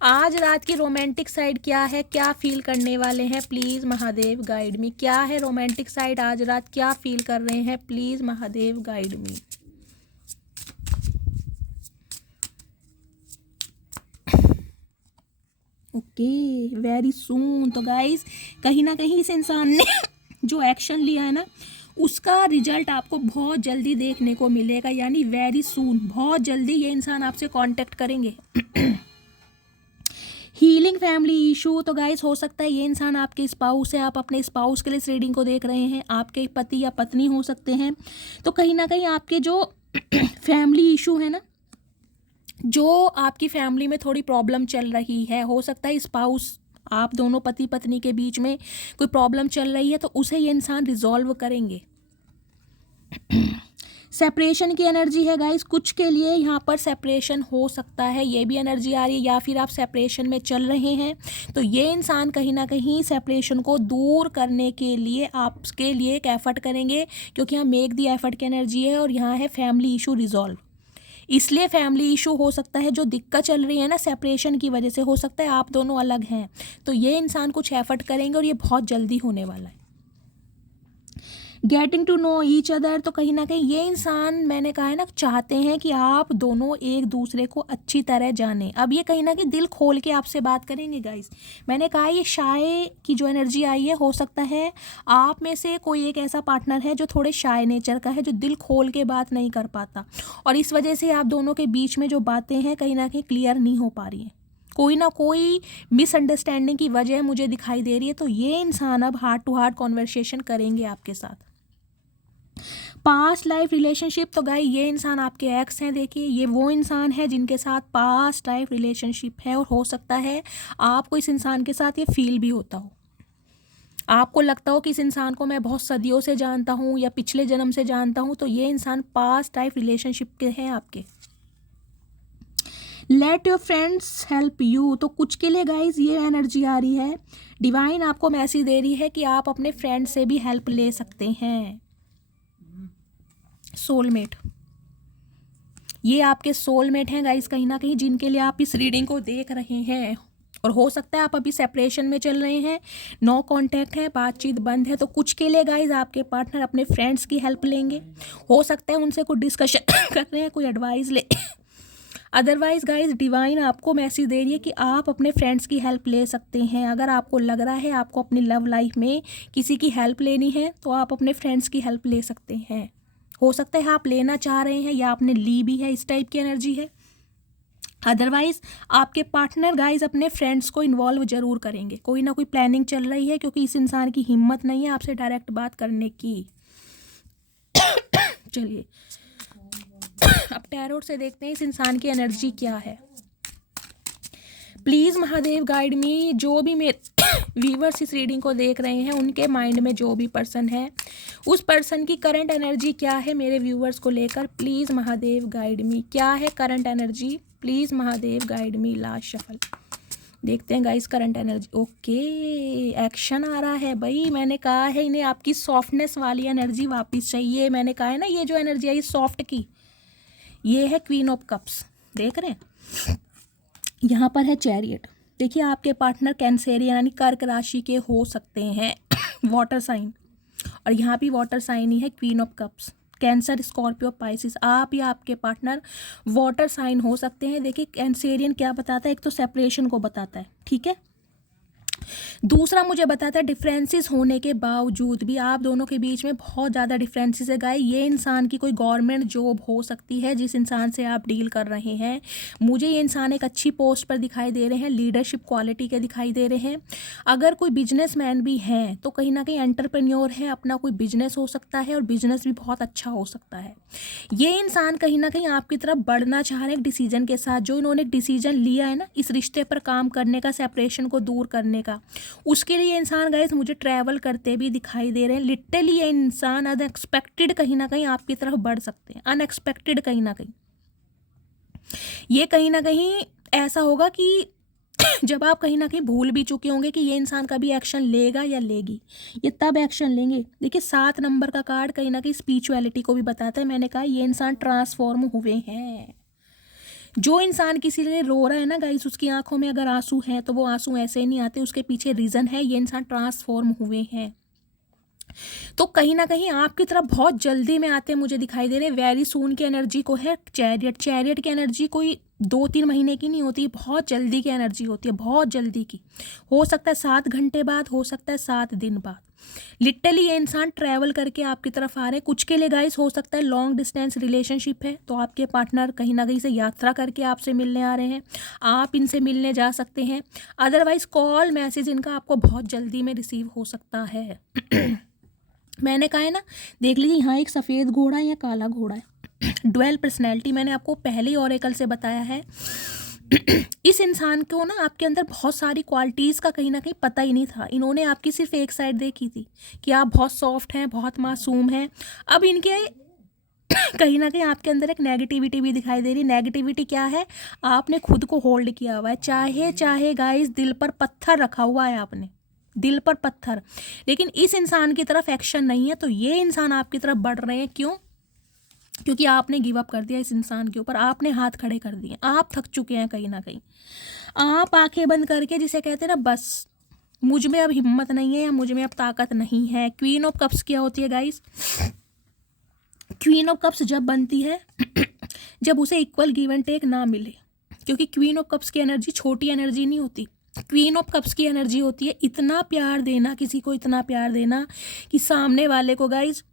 आज रात की रोमांटिक साइड क्या है, क्या फील करने वाले हैं, प्लीज़ महादेव गाइड मी। क्या है रोमांटिक साइड, आज रात क्या फील कर रहे हैं, please Mahadev guide me. Okay, very soon. तो गाइस कहीं ना कहीं इस इंसान ने जो एक्शन लिया है ना, उसका रिजल्ट आपको बहुत जल्दी देखने को मिलेगा, यानी वेरी सून, बहुत जल्दी ये इंसान आपसे कांटेक्ट करेंगे। Healing family issue. तो गाइस हो सकता है ये इंसान आपके स्पाउस है, आप अपने स्पाउस के लिए इस रीडिंग को देख रहे हैं, आपके पति या पत्नी हो सकते हैं। तो कहीं ना कहीं आपके जो फैमिली इशू है ना, जो आपकी फैमिली में थोड़ी प्रॉब्लम चल रही है, हो सकता है स्पाउस, आप दोनों पति पत्नी के बीच में कोई प्रॉब्लम चल रही है, तो उसे ये इंसान रिजॉल्व करेंगे। सेपरेशन की एनर्जी है गाइस, कुछ के लिए यहाँ पर सेपरेशन हो सकता है, ये भी एनर्जी आ रही है, या फिर आप सेपरेशन में चल रहे हैं, तो ये इंसान कहीं ना कहीं सेपरेशन को दूर करने के लिए आपके लिए एक एफर्ट करेंगे, क्योंकि यहाँ मेक दी एफर्ट की एनर्जी है और यहाँ है फैमिली इशू रिजॉल्व। इसलिए फैमिली इशू हो सकता है, जो दिक्कत चल रही है ना सेपरेशन की वजह से, हो सकता है आप दोनों अलग हैं, तो ये इंसान कुछ एफर्ट करेंगे और ये बहुत जल्दी होने वाला है। Getting to know each other. तो कहीं ना कहीं ये इंसान, मैंने कहा है ना, चाहते हैं कि आप दोनों एक दूसरे को अच्छी तरह जानें। अब ये कहीं ना कहीं दिल खोल के आपसे बात करेंगे गाइस। मैंने कहा ये शाय की जो एनर्जी आई है, हो सकता है आप में से कोई एक ऐसा पार्टनर है जो थोड़े शाय नेचर का है, जो दिल खोल के बात नहीं कर पाता, और इस वजह से आप दोनों के बीच में जो बातें हैं कहीं ना कहीं क्लियर नहीं हो पा रही हैं, कोई ना कोई मिसअंडरस्टैंडिंग की वजह मुझे दिखाई दे रही है। तो ये इंसान अब हार्ट टू हार्ट कॉन्वर्सेशन करेंगे आपके साथ। Past life relationship. तो गाई ये इंसान आपके एक्स हैं। देखिए ये वो इंसान है जिनके साथ पास्ट लाइफ रिलेशनशिप है, और हो सकता है आपको इस इंसान के साथ ये फील भी होता हो, आपको लगता हो कि इस इंसान को मैं बहुत सदियों से जानता हूँ या पिछले जन्म से जानता हूँ, तो ये इंसान पास्ट लाइफ रिलेशनशिप के हैं आपके। Let your friends help you. तो कुछ के लिए गाइज ये एनर्जी आ रही है, डिवाइन आपको मैसेज दे रही है कि आप अपने फ्रेंड से भी हेल्प ले सकते हैं। सोलमेट, ये आपके सोलमेट हैं गाइस कहीं ना कहीं, जिनके लिए आप इस रीडिंग को देख रहे हैं। और हो सकता है आप अभी सेपरेशन में चल रहे हैं, नो कांटेक्ट है, बातचीत बंद है, तो कुछ के लिए गाइस आपके पार्टनर अपने फ्रेंड्स की हेल्प लेंगे, हो सकता है उनसे कोई डिस्कशन कर रहे हैं, कोई एडवाइस ले। अदरवाइज गाइज डिवाइन आपको मैसेज दे रही है कि आप अपने फ्रेंड्स की हेल्प ले सकते हैं। अगर आपको लग रहा है आपको अपनी लव लाइफ में किसी की हेल्प लेनी है, तो आप अपने फ्रेंड्स की हेल्प ले सकते हैं। हो सकता है आप लेना चाह रहे हैं या आपने ली भी है, इस टाइप की एनर्जी है। अदरवाइज आपके पार्टनर गाइज अपने फ्रेंड्स को इन्वॉल्व जरूर करेंगे, कोई ना कोई प्लानिंग चल रही है, क्योंकि इस इंसान की हिम्मत नहीं है आपसे डायरेक्ट बात करने की। चलिए अब टैरोट से देखते हैं इस इंसान की एनर्जी क्या है। प्लीज़ महादेव गाइड मी। जो भी मेरे व्यूवर्स इस रीडिंग को देख रहे हैं, उनके माइंड में जो भी पर्सन है, उस पर्सन की करंट एनर्जी क्या है मेरे व्यूवर्स को लेकर, प्लीज़ महादेव गाइड मी। क्या है current energy, please Mahadev guide me. Last shuffle देखते हैं guys current energy. Okay, action आ रहा है भाई। मैंने कहा है इन्हें आपकी सॉफ्टनेस वाली एनर्जी वापस चाहिए। मैंने कहा है ना, ये जो एनर्जी आई सॉफ्ट की, ये है क्वीन ऑफ कप्स। देख रहे हैं यहाँ पर है चैरियट। देखिए आपके पार्टनर कैंसेरियन यानी कर्क राशि के हो सकते हैं, वाटर साइन, और यहाँ भी वाटर साइन ही है, queen of cups. Cancer, Scorpio, Pisces, आप या आपके पार्टनर वाटर साइन हो सकते हैं। देखिए कैंसेरियन क्या बताता है, एक तो सेपरेशन को बताता है, ठीक है। दूसरा मुझे बताता है डिफरेंसेस होने के बावजूद भी आप दोनों के बीच में बहुत ज़्यादा डिफरेंसेस है गाइस। ये इंसान की कोई गवर्नमेंट जॉब हो सकती है जिस इंसान से आप डील कर रहे हैं। मुझे ये इंसान एक अच्छी पोस्ट पर दिखाई दे रहे हैं, लीडरशिप क्वालिटी के दिखाई दे रहे हैं। अगर कोई बिजनेसमैन भी हैं तो कहीं ना कहीं एंटरप्रेन्योर है, अपना कोई बिजनेस हो सकता है और बिजनेस भी बहुत अच्छा हो सकता है। ये इंसान कहीं ना कहीं आपकी तरफ बढ़ना चाह रहे हैं एक डिसीजन के साथ। जो इन्होंने एक डिसीजन लिया है ना इस रिश्ते पर काम करने का, सेपरेशन को दूर करने का, उसके लिए इंसान गाइस मुझे ट्रैवल करते भी दिखाई दे रहे हैं। लिटरली ये इंसान अनएक्सपेक्टेड कहीं ना कहीं आपकी तरफ बढ़ सकते हैं, अनएक्सपेक्टेड कहीं ना कहीं। ये कहीं ना कहीं ऐसा होगा कि जब आप कहीं ना कहीं भूल भी चुके होंगे कि ये इंसान कभी एक्शन लेगा या लेगी, ये तब एक्शन लेंगे। देखिए 7 नंबर का कार्ड कहीं ना कहीं स्पिरिचुअलिटी को भी बताता है। मैंने कहा ये इंसान ट्रांसफॉर्म हुए हैं। जो इंसान किसी लिए रो रहा है ना गाइस, उसकी आंखों में अगर आंसू हैं तो वो आंसू ऐसे नहीं आते, उसके पीछे रीज़न है। ये इंसान ट्रांसफॉर्म हुए हैं तो कहीं ना कहीं आपकी तरफ बहुत जल्दी में आते मुझे दिखाई दे रहे हैं। वेरी सून की एनर्जी को है चैरियट। चैरियट की एनर्जी कोई 2-3 महीने की नहीं होती, बहुत जल्दी की एनर्जी होती है, बहुत जल्दी की। हो सकता है 7 घंटे बाद, हो सकता है 7 दिन बाद। लिटरली ये इंसान ट्रैवल करके आपकी तरफ आ रहे हैं। कुछ के लिए गाइस हो सकता है लॉन्ग डिस्टेंस रिलेशनशिप है तो आपके पार्टनर कहीं ना कहीं से यात्रा करके आपसे मिलने आ रहे हैं, आप इनसे मिलने जा सकते हैं। अदरवाइज कॉल मैसेज इनका आपको बहुत जल्दी में रिसीव हो सकता है। मैंने कहा है ना, देख लीजिए यहाँ एक सफ़ेद घोड़ा है या काला घोड़ा है। ड्वेल पर्सनैलिटी मैंने आपको पहले ही ऑरेकल से बताया है। इस इंसान को ना आपके अंदर बहुत सारी क्वालिटीज़ का कहीं ना कहीं पता ही नहीं था। इन्होंने आपकी सिर्फ एक साइड देखी थी कि आप बहुत सॉफ्ट हैं, बहुत मासूम हैं। अब इनके कहीं ना कहीं आपके अंदर एक नेगेटिविटी भी दिखाई दे रही। नेगेटिविटी क्या है, आपने खुद को होल्ड किया हुआ है। चाहे चाहे गाइस दिल पर पत्थर रखा हुआ है आपने, दिल पर पत्थर, लेकिन इस इंसान की तरफ एक्शन नहीं है। तो ये इंसान आपकी तरफ बढ़ रहे हैं। क्यों? क्योंकि आपने गिव अप कर दिया इस इंसान के ऊपर, आपने हाथ खड़े कर दिए, आप थक चुके हैं कहीं ना कहीं। आप आंखें बंद करके जिसे कहते हैं ना, बस मुझ में अब हिम्मत नहीं है या मुझ में अब ताकत नहीं है। क्वीन ऑफ कप्स क्या होती है गाइस? क्वीन ऑफ कप्स जब बनती है जब उसे इक्वल गिव एंड टेक ना मिले, क्योंकि क्वीन ऑफ कप्स की एनर्जी छोटी एनर्जी नहीं होती। क्वीन ऑफ कप्स की एनर्जी होती है इतना प्यार देना, किसी को इतना प्यार देना कि सामने वाले को गाइज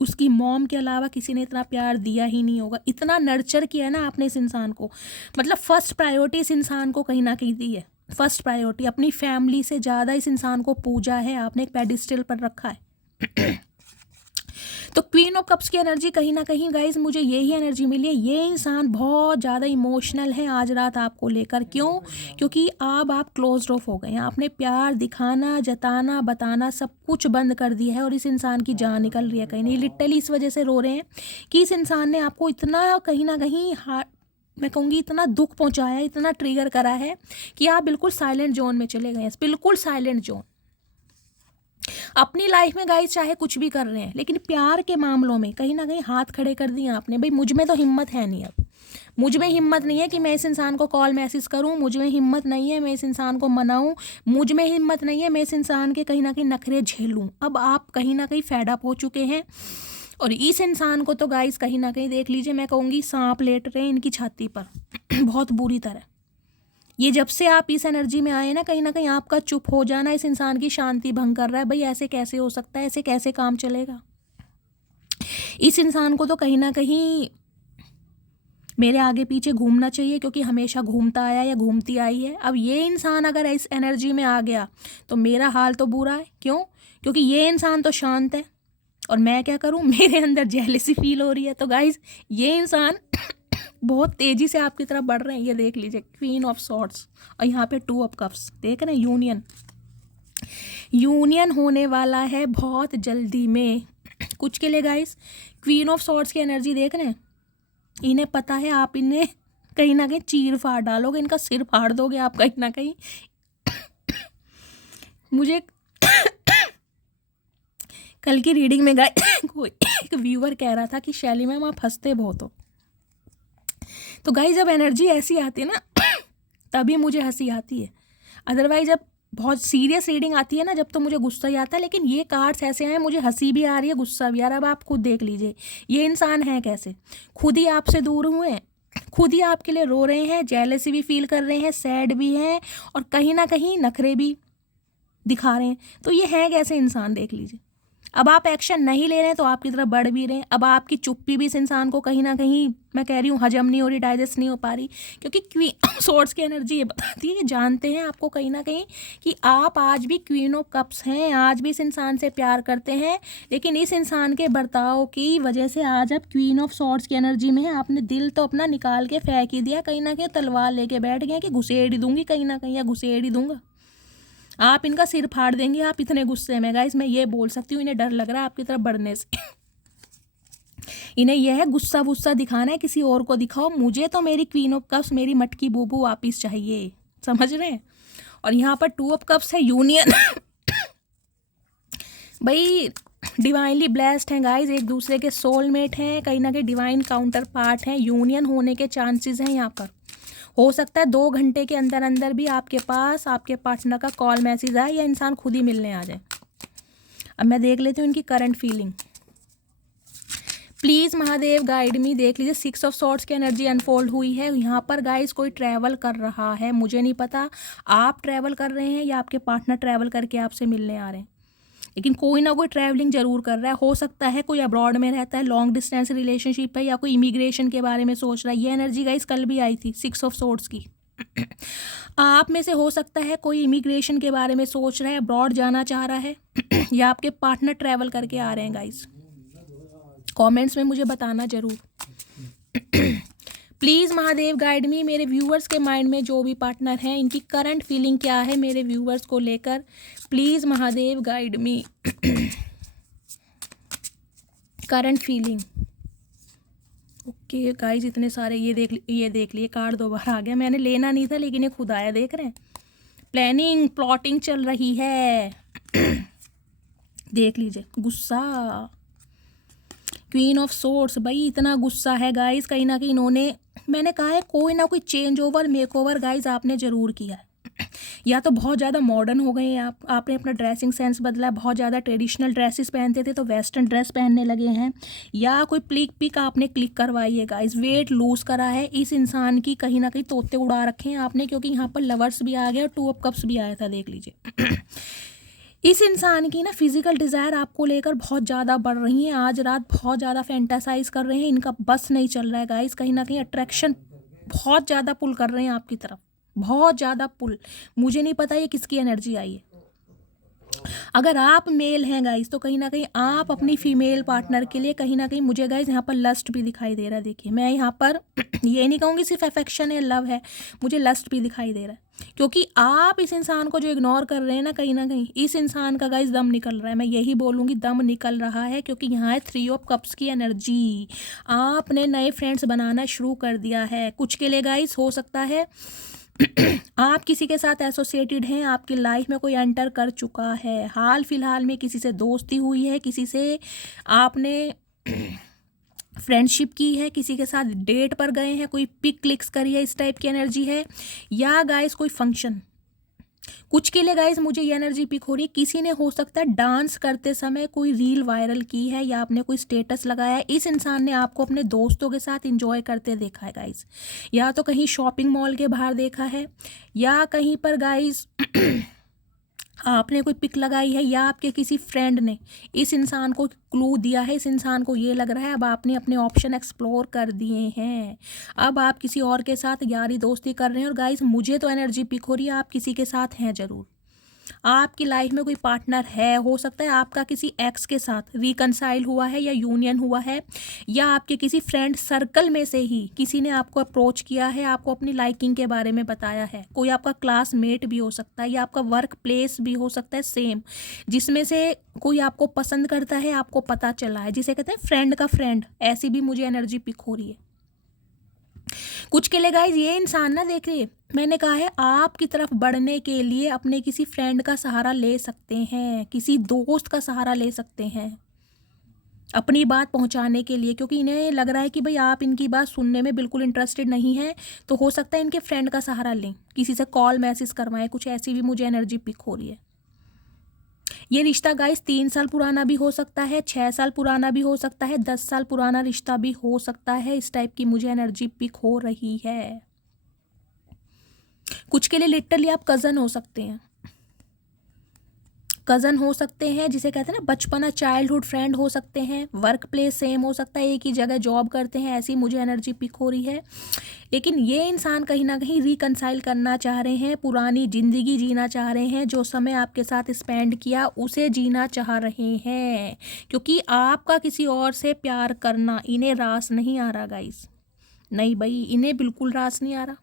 उसकी मॉम के अलावा किसी ने इतना प्यार दिया ही नहीं होगा। इतना नर्चर किया है ना आपने इस इंसान को, मतलब फर्स्ट प्रायोरिटी इस इंसान को कहीं ना कहीं दी है। फर्स्ट प्रायोरिटी अपनी फैमिली से ज़्यादा इस इंसान को पूजा है आपने, एक पेडिस्टल पर रखा है। तो क्वीन ऑफ कप्स की एनर्जी कहीं ना कहीं गाइज मुझे यही एनर्जी मिली है। ये इंसान बहुत ज़्यादा इमोशनल है आज रात आपको लेकर। क्यों? क्योंकि अब आप क्लोज्ड ऑफ हो गए हैं। आपने प्यार दिखाना, जताना, बताना सब कुछ बंद कर दिया है और इस इंसान की जान निकल रही है कहीं नहीं। लिटरली इस वजह से रो रहे हैं कि इस इंसान ने आपको इतना कहीं ना कहीं मैं कहूँगी इतना दुख पहुँचाया, इतना ट्रिगर करा है कि आप बिल्कुल साइलेंट जोन में चले गए हैं, बिल्कुल साइलेंट जोन। अपनी लाइफ में गाइस चाहे कुछ भी कर रहे हैं, लेकिन प्यार के मामलों में कहीं ना कहीं हाथ खड़े कर दिए आपने। भाई मुझ में तो हिम्मत है नहीं, अब मुझ में हिम्मत नहीं है कि मैं इस इंसान को कॉल मैसेज करूं, मुझ में हिम्मत नहीं है मैं इस इंसान को मनाऊं, मुझ में हिम्मत नहीं है मैं इस इंसान के कहीं ना कहीं नखरे झेलूं। अब आप कहीं ना कहीं फेड अप हो चुके हैं और इस इंसान को तो गाइस कहीं ना कहीं देख लीजिए, मैं कहूँगी सांप लेट रहे हैं इनकी छाती पर बहुत बुरी तरह। ये जब से आप इस एनर्जी में आए ना कहीं आपका चुप हो जाना इस इंसान की शांति भंग कर रहा है। भाई ऐसे कैसे हो सकता है, ऐसे कैसे काम चलेगा? इस इंसान को तो कहीं ना कहीं मेरे आगे पीछे घूमना चाहिए, क्योंकि हमेशा घूमता आया या घूमती आई है। अब ये इंसान अगर इस एनर्जी में आ गया तो मेरा हाल तो बुरा है। क्यों? क्योंकि ये इंसान तो शांत है और मैं क्या करूँ, मेरे अंदर जेलसी फील हो रही है। तो गाइज ये इंसान बहुत तेजी से आपकी तरफ बढ़ रहे हैं। ये देख लीजिए क्वीन ऑफ सॉर्ड्स और यहाँ पे 2 ऑफ कप्स, देख रहे हैं यूनियन होने वाला है बहुत जल्दी में कुछ के लिए गाइस। क्वीन ऑफ सॉर्ड्स की एनर्जी देख रहे हैं, इन्हें पता है आप इन्हें कहीं ना कहीं चीर फाड़ डालोगे, इनका सिर फाड़ दोगे आप कहीं ना कहीं। मुझे कल की रीडिंग में कोई एक व्यूअर कह रहा था कि शैली मैम आप हंसते बहुत हो। तो गाइस जब एनर्जी ऐसी आती है ना तभी मुझे हंसी आती है, अदरवाइज अब बहुत सीरियस रीडिंग आती है ना जब, तो मुझे गुस्सा ही आता है, लेकिन ये कार्ड्स ऐसे हैं मुझे हंसी भी आ रही है, गुस्सा भी आ रहा है। अब आप खुद देख लीजिए ये इंसान है कैसे, खुद ही आपसे दूर हुए हैं, खुद ही आपके लिए रो रहे हैं, जेलसी भी फील कर रहे हैं, सैड भी हैं, और कहीं ना कहीं नखरे भी दिखा रहे हैं। तो ये है कैसे इंसान, देख लीजिए। अब आप एक्शन नहीं ले रहे हैं तो आपकी तरफ बढ़ भी रहे हैं। अब आपकी चुप्पी भी इस इंसान को कहीं ना कहीं, मैं कह रही हूँ, हजम नहीं हो रही, डाइजेस्ट नहीं हो पा रही, क्योंकि क्वीन सोर्स की एनर्जी ये बताती है कि जानते हैं आपको कहीं ना कहीं कि आप आज भी क्वीन ऑफ कप्स हैं, आज भी इस इंसान से प्यार करते हैं, लेकिन इस इंसान के बर्ताव की वजह से आज आप क्वीन ऑफ सॉर्ड्स की एनर्जी में हैं। आपने दिल तो अपना निकाल के फेंक ही दिया, कहीं ना कहीं तलवार लेके बैठ गए कि घुसेड़ ही दूंगी कहीं ना कहीं, या घुसेड़ ही दूंगा, आप इनका सिर फाड़ देंगे, आप इतने गुस्से में। गाइस मैं ये बोल सकती हूँ, इन्हें डर लग रहा है आपकी तरफ बढ़ने से। इन्हें यह है गुस्सा वुस्सा दिखाना है, किसी और को दिखाओ, मुझे तो मेरी क्वीन ऑफ कप्स, मेरी मटकी बूबू वापिस चाहिए, समझ रहे हैं। और यहाँ पर टू ऑफ कप्स है, यूनियन। भाई डिवाइनली ब्लेस्ड हैं गाइज, एक दूसरे के सोलमेट हैं, कहीं ना कहीं डिवाइन काउंटर पार्ट हैं, यूनियन होने के चांसेस हैं यहाँ पर। हो सकता है 2 घंटे के अंदर अंदर भी आपके पास आपके पार्टनर का कॉल मैसेज आए, या इंसान खुद ही मिलने आ जाए। अब मैं देख लेती हूँ इनकी current feeling. Please Mahadev guide मी, देख लीजिए 6 ऑफ सॉर्ड्स की एनर्जी अनफोल्ड हुई है यहाँ पर। गाइस कोई ट्रैवल कर रहा है, मुझे नहीं पता आप ट्रैवल कर रहे हैं या आपके पार्टनर ट्रैवल करके आपसे मिलने आ रहे हैं, लेकिन कोई ना कोई ट्रैवलिंग जरूर कर रहा है। हो सकता है कोई अब्रॉड में रहता है, लॉन्ग डिस्टेंस रिलेशनशिप है, या कोई इमिग्रेशन के बारे में सोच रहा है। ये एनर्जी गाइस कल भी आई थी 6 ऑफ सोर्ड्स की। आप में से हो सकता है कोई इमिग्रेशन के बारे में सोच रहा है, अब्रॉड जाना चाह रहा है, या आपके पार्टनर ट्रैवल करके आ रहे हैं। गाइस कमेंट्स में मुझे बताना जरूर। प्लीज़ महादेव गाइड मी, मेरे व्यूअर्स के माइंड में जो भी पार्टनर हैं इनकी करंट फीलिंग क्या है मेरे व्यूअर्स को लेकर, please Mahadev guide me. Current feeling. Okay guys इतने सारे, ये देख लिए कार्ड दोबारा आ गया, मैंने लेना नहीं था लेकिन ये खुद आया, देख रहे हैं। प्लानिंग प्लॉटिंग चल रही है। देख लीजिए गुस्सा, क्वीन ऑफ सोर्ड्स। भाई इतना गुस्सा है गाइस, कहीं ना कहीं इन्होंने, मैंने कहा है कोई ना कोई चेंज ओवर मेकओवर गाइस आपने ज़रूर किया है। या तो बहुत ज़्यादा मॉडर्न हो गए हैं आपने अपना ड्रेसिंग सेंस बदला है, बहुत ज़्यादा ट्रेडिशनल ड्रेसेस पहनते थे तो वेस्टर्न ड्रेस पहनने लगे हैं, या कोई पिक आपने क्लिक करवाई है गाइस, वेट लूज़ करा है इस इंसान की, कहीं ना कहीं तोते उड़ा रखे हैं आपने, क्योंकि यहाँ पर लवर्स भी आ गए और 2 ऑफ कप्स भी आया था, देख लीजिए। इस इंसान की ना फिजिकल डिज़ायर आपको लेकर बहुत ज़्यादा बढ़ रही है, आज रात बहुत ज़्यादा फैंटासाइज कर रहे हैं, इनका बस नहीं चल रहा है गाइस, कहीं ना कहीं अट्रैक्शन बहुत ज़्यादा पुल कर रहे हैं आपकी तरफ, बहुत ज़्यादा पुल। मुझे नहीं पता ये किसकी एनर्जी आई है। अगर आप मेल हैं गाइस तो कहीं ना कहीं आप अपनी फीमेल पार्टनर के लिए, कहीं ना कहीं मुझे गाइस यहाँ पर लस्ट भी दिखाई दे रहा है। देखिए मैं यहाँ पर ये नहीं कहूँगी सिर्फ अफेक्शन है, लव है, मुझे लस्ट भी दिखाई दे रहा है, क्योंकि आप इस इंसान को जो इग्नोर कर रहे हैं ना, कहीं ना कहीं इस इंसान का गाइस दम निकल रहा है, मैं यही बोलूँगी दम निकल रहा है, क्योंकि यहाँ है 3 ऑफ कप्स की एनर्जी। आपने नए फ्रेंड्स बनाना शुरू कर दिया है कुछ के लिए गाइस, हो सकता है आप किसी के साथ एसोसिएटेड हैं, आपकी लाइफ में कोई एंटर कर चुका है, हाल फिलहाल में किसी से दोस्ती हुई है, किसी से आपने फ्रेंडशिप की है, किसी के साथ डेट पर गए हैं, कोई पिक क्लिक्स करी है, इस टाइप की एनर्जी है, या गाइस कोई फंक्शन। कुछ के लिए गाइस मुझे ये एनर्जी पिक हो रही है, किसी ने हो सकता है डांस करते समय कोई रील वायरल की है, या आपने कोई स्टेटस लगाया है, इस इंसान ने आपको अपने दोस्तों के साथ एंजॉय करते देखा है गाइस, या तो कहीं शॉपिंग मॉल के बाहर देखा है, या कहीं पर गाइस आपने कोई पिक लगाई है, या आपके किसी फ्रेंड ने इस इंसान को क्लू दिया है, इस इंसान को ये लग रहा है अब आपने अपने ऑप्शन एक्सप्लोर कर दिए हैं, अब आप किसी और के साथ यारी दोस्ती कर रहे हैं। और गाइस मुझे तो एनर्जी पिक हो रही है आप किसी के साथ हैं ज़रूर, आपकी लाइफ में कोई पार्टनर है, हो सकता है आपका किसी एक्स के साथ रिकनसाइल हुआ है या यूनियन हुआ है, या आपके किसी फ्रेंड सर्कल में से ही किसी ने आपको अप्रोच किया है, आपको अपनी लाइकिंग के बारे में बताया है, कोई आपका क्लासमेट भी हो सकता है, या आपका वर्क प्लेस भी हो सकता है सेम, जिसमें से कोई आपको पसंद करता है, आपको पता चला है, जिसे कहते हैं फ्रेंड का फ्रेंड, ऐसी भी मुझे एनर्जी पिक हो रही है। कुछ के लिए गाइज ये इंसान ना, देखिए मैंने कहा है आपकी तरफ बढ़ने के लिए अपने किसी फ्रेंड का सहारा ले सकते हैं, किसी दोस्त का सहारा ले सकते हैं, अपनी बात पहुंचाने के लिए, क्योंकि इन्हें लग रहा है कि भाई आप इनकी बात सुनने में बिल्कुल इंटरेस्टेड नहीं है, तो हो सकता है इनके फ्रेंड का सहारा लें, किसी से कॉल मैसेज करवाएं, कुछ ऐसी भी मुझे एनर्जी पिक हो रही है। ये रिश्ता गाइस 3 साल पुराना भी हो सकता है, 6 साल पुराना भी हो सकता है, 10 साल पुराना रिश्ता भी हो सकता है। इस टाइप की मुझे एनर्जी पिक हो रही है। कुछ के लिए लिटरली आप कज़न हो सकते हैं, कज़न हो सकते हैं, जिसे कहते हैं ना बचपना, चाइल्डहुड फ्रेंड हो सकते हैं, वर्क प्लेस सेम हो सकता है, एक ही जगह जॉब करते हैं, ऐसी मुझे एनर्जी पिक हो रही है। लेकिन ये इंसान कहीं ना कहीं रिकनसाइल करना चाह रहे हैं, पुरानी ज़िंदगी जीना चाह रहे हैं, जो समय आपके साथ स्पेंड किया उसे जीना चाह रहे हैं, क्योंकि आपका किसी और से प्यार करना इन्हें रास नहीं आ रहा गाइस। नहीं भाई, इन्हें बिल्कुल रास नहीं आ रहा।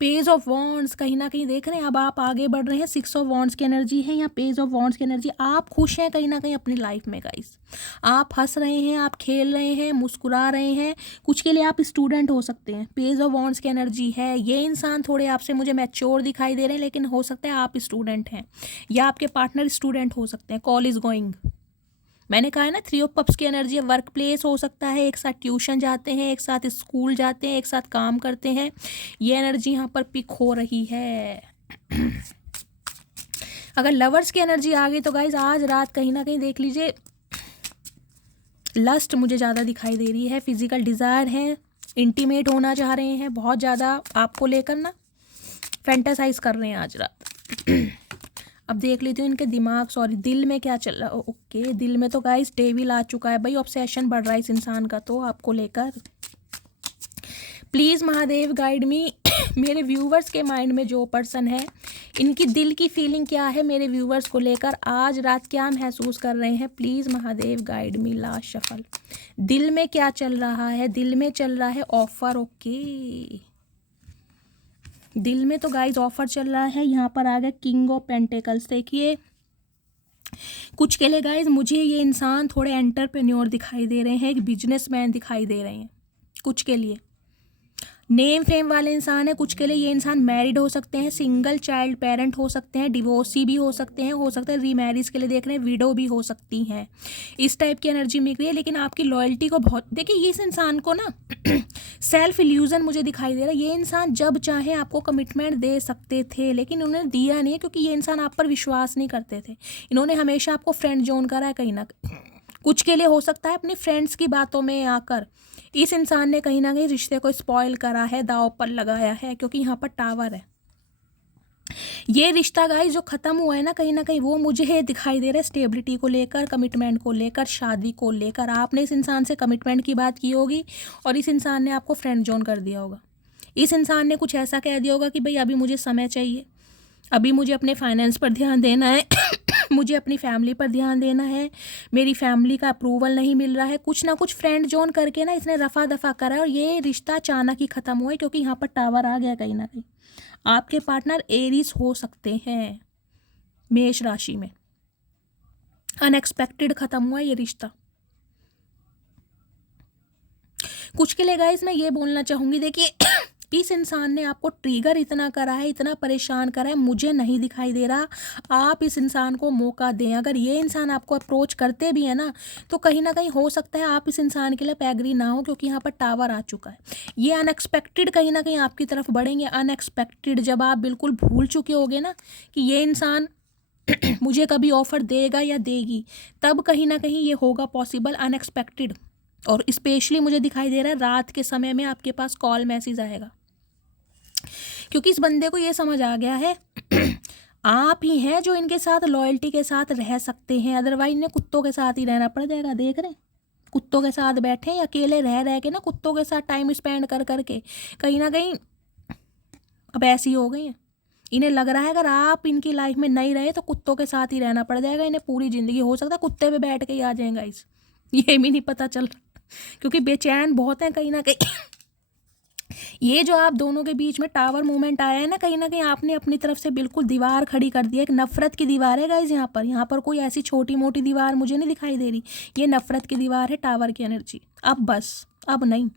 पेज ऑफ वॉन्ड्स कहीं ना कहीं देख रहे हैं, अब आप आगे बढ़ रहे हैं, 6 ऑफ वॉन्ड्स की एनर्जी है या पेज ऑफ वॉन्ड्स की एनर्जी। आप खुश हैं कहीं ना कहीं अपनी लाइफ में गाइस, आप हंस रहे हैं, आप खेल रहे हैं, मुस्कुरा रहे हैं। कुछ के लिए आप स्टूडेंट हो सकते हैं, पेज ऑफ वॉन्ड्स की एनर्जी है। ये इंसान थोड़े आपसे मुझे मैच्योर दिखाई दे रहे हैं, लेकिन हो सकता है आप स्टूडेंट हैं या आपके पार्टनर स्टूडेंट हो सकते हैं, कॉलेज गोइंग। मैंने कहा है ना 3 ऑफ कप्स की एनर्जी है। वर्क प्लेस हो सकता है, एक साथ ट्यूशन जाते हैं, एक साथ स्कूल जाते हैं, एक साथ काम करते हैं। ये एनर्जी यहाँ पर पिक हो रही है। अगर लवर्स की एनर्जी आ गई तो गाइज आज रात कहीं ना कहीं देख लीजिए, लस्ट मुझे ज़्यादा दिखाई दे रही है, फिजिकल डिज़ायर है, इंटीमेट होना चाह रहे हैं, बहुत ज़्यादा आपको लेकर ना फैंटासाइज कर रहे हैं आज रात। अब देख लेती हूँ इनके दिमाग, सॉरी दिल में क्या चल रहा है। ओके, दिल में तो गाइस डेविल आ चुका है भाई, ऑब्सेशन बढ़ रहा है इस इंसान का तो आपको लेकर। प्लीज़ महादेव गाइड मी। मेरे व्यूवर्स के माइंड में जो पर्सन है, इनकी दिल की फीलिंग क्या है मेरे व्यूवर्स को लेकर, आज रात क्या महसूस कर रहे हैं, please Mahadev guide me. Last shuffle, दिल में क्या चल रहा है, दिल में चल रहा है ऑफर। ओके, दिल में तो गाइज ऑफर चल रहा है। यहाँ पर आ गया किंग ऑफ पेंटिकल्स। देखिए कुछ के लिए गाइज मुझे ये इंसान थोड़े एंटरप्रेन्योर दिखाई दे रहे हैं, एक बिजनेसमैन दिखाई दे रहे हैं। कुछ के लिए नेम फेम वाले इंसान है, कुछ के लिए ये इंसान मैरिड हो सकते हैं, सिंगल चाइल्ड पेरेंट हो सकते हैं, डिवोर्सी भी हो सकते हैं, हो सकता है रीमैरिज के लिए देख रहे हैं, विडो भी हो सकती हैं। इस टाइप की एनर्जी मिल रही है। लेकिन आपकी लॉयल्टी को बहुत देखिए, ये इस इंसान को ना सेल्फ इल्यूजन मुझे दिखाई दे रहा है। ये इंसान जब चाहे आपको कमिटमेंट दे सकते थे, लेकिन उन्होंने दिया नहीं है, क्योंकि ये इंसान आप पर विश्वास नहीं करते थे। इन्होंने हमेशा आपको फ्रेंड जोन करा है कहीं ना कहीं। कुछ के लिए हो सकता है अपनी फ्रेंड्स की बातों में आकर इस इंसान ने कहीं ना कहीं रिश्ते को स्पॉइल करा है, दांव पर लगाया है, क्योंकि यहाँ पर टावर है। ये रिश्ता गाइस जो ख़त्म हुआ है ना कहीं वो मुझे दिखाई दे रहा है स्टेबिलिटी को लेकर, कमिटमेंट को लेकर, शादी को लेकर। आपने इस इंसान से कमिटमेंट की बात की होगी और इस इंसान ने आपको फ्रेंड जोन कर दिया होगा। इस इंसान ने कुछ ऐसा कह दिया होगा कि भाई अभी मुझे समय चाहिए, अभी मुझे अपने फाइनेंस पर ध्यान देना है, मुझे अपनी फैमिली पर ध्यान देना है, मेरी फैमिली का अप्रूवल नहीं मिल रहा है। कुछ ना कुछ फ्रेंड जोन करके ना इसने रफा दफा करा है और ये रिश्ता अचानक ही ख़त्म हुआ है, क्योंकि यहाँ पर टावर आ गया कहीं ना कहीं। आपके पार्टनर एरीज हो सकते हैं, मेष राशि में। अनएक्सपेक्टेड ख़त्म हुआ है ये रिश्ता। कुछ के लिए गाइस मैं ये बोलना चाहूँगी, देखिए इस इंसान ने आपको ट्रिगर इतना करा है, इतना परेशान करा है, मुझे नहीं दिखाई दे रहा आप इस इंसान को मौका दें। अगर ये इंसान आपको अप्रोच करते भी है ना, तो कहीं ना कहीं हो सकता है आप इस इंसान के लिए एग्री ना हो, क्योंकि यहाँ पर टावर आ चुका है। ये अनएक्सपेक्टेड कहीं ना कहीं आपकी तरफ बढ़ेंगे। अनएक्सपेक्टेड जब आप बिल्कुल भूल चुके होगे ना कि ये इंसान मुझे कभी ऑफर देगा या देगी, तब कहीं ना कहीं ये होगा पॉसिबल, अनएक्सपेक्टेड। और स्पेशली मुझे दिखाई दे रहा है रात के समय में आपके पास कॉल मैसेज आएगा, क्योंकि इस बंदे को ये समझ आ गया है आप ही हैं जो इनके साथ लॉयल्टी के साथ रह सकते हैं, अदरवाइज इन्हें कुत्तों के साथ ही रहना पड़ जाएगा। देख रहे हैं कुत्तों के साथ बैठे हैं, अकेले रह के ना कुत्तों के साथ टाइम स्पेंड कर करके कहीं ना कहीं अब ऐसी हो गई हैं। इन्हें लग रहा है अगर आप इनकी लाइफ में नहीं रहे तो कुत्तों के साथ ही रहना पड़ जाएगा इन्हें पूरी ज़िंदगी। हो सकता है कुत्ते पे बैठ के ही आ जाएगा इस, ये भी नहीं पता चल रहा, क्योंकि बेचैन बहुत हैं कहीं ना कहीं। ये जो आप दोनों के बीच में टावर मूवमेंट आया है ना कहीं आपने अपनी तरफ से बिल्कुल दीवार खड़ी कर दी है। एक नफरत की दीवार है गाइज यहाँ पर कोई ऐसी छोटी मोटी दीवार मुझे नहीं दिखाई दे रही, ये नफरत की दीवार है, टावर की एनर्जी। अब बस, अब नहीं,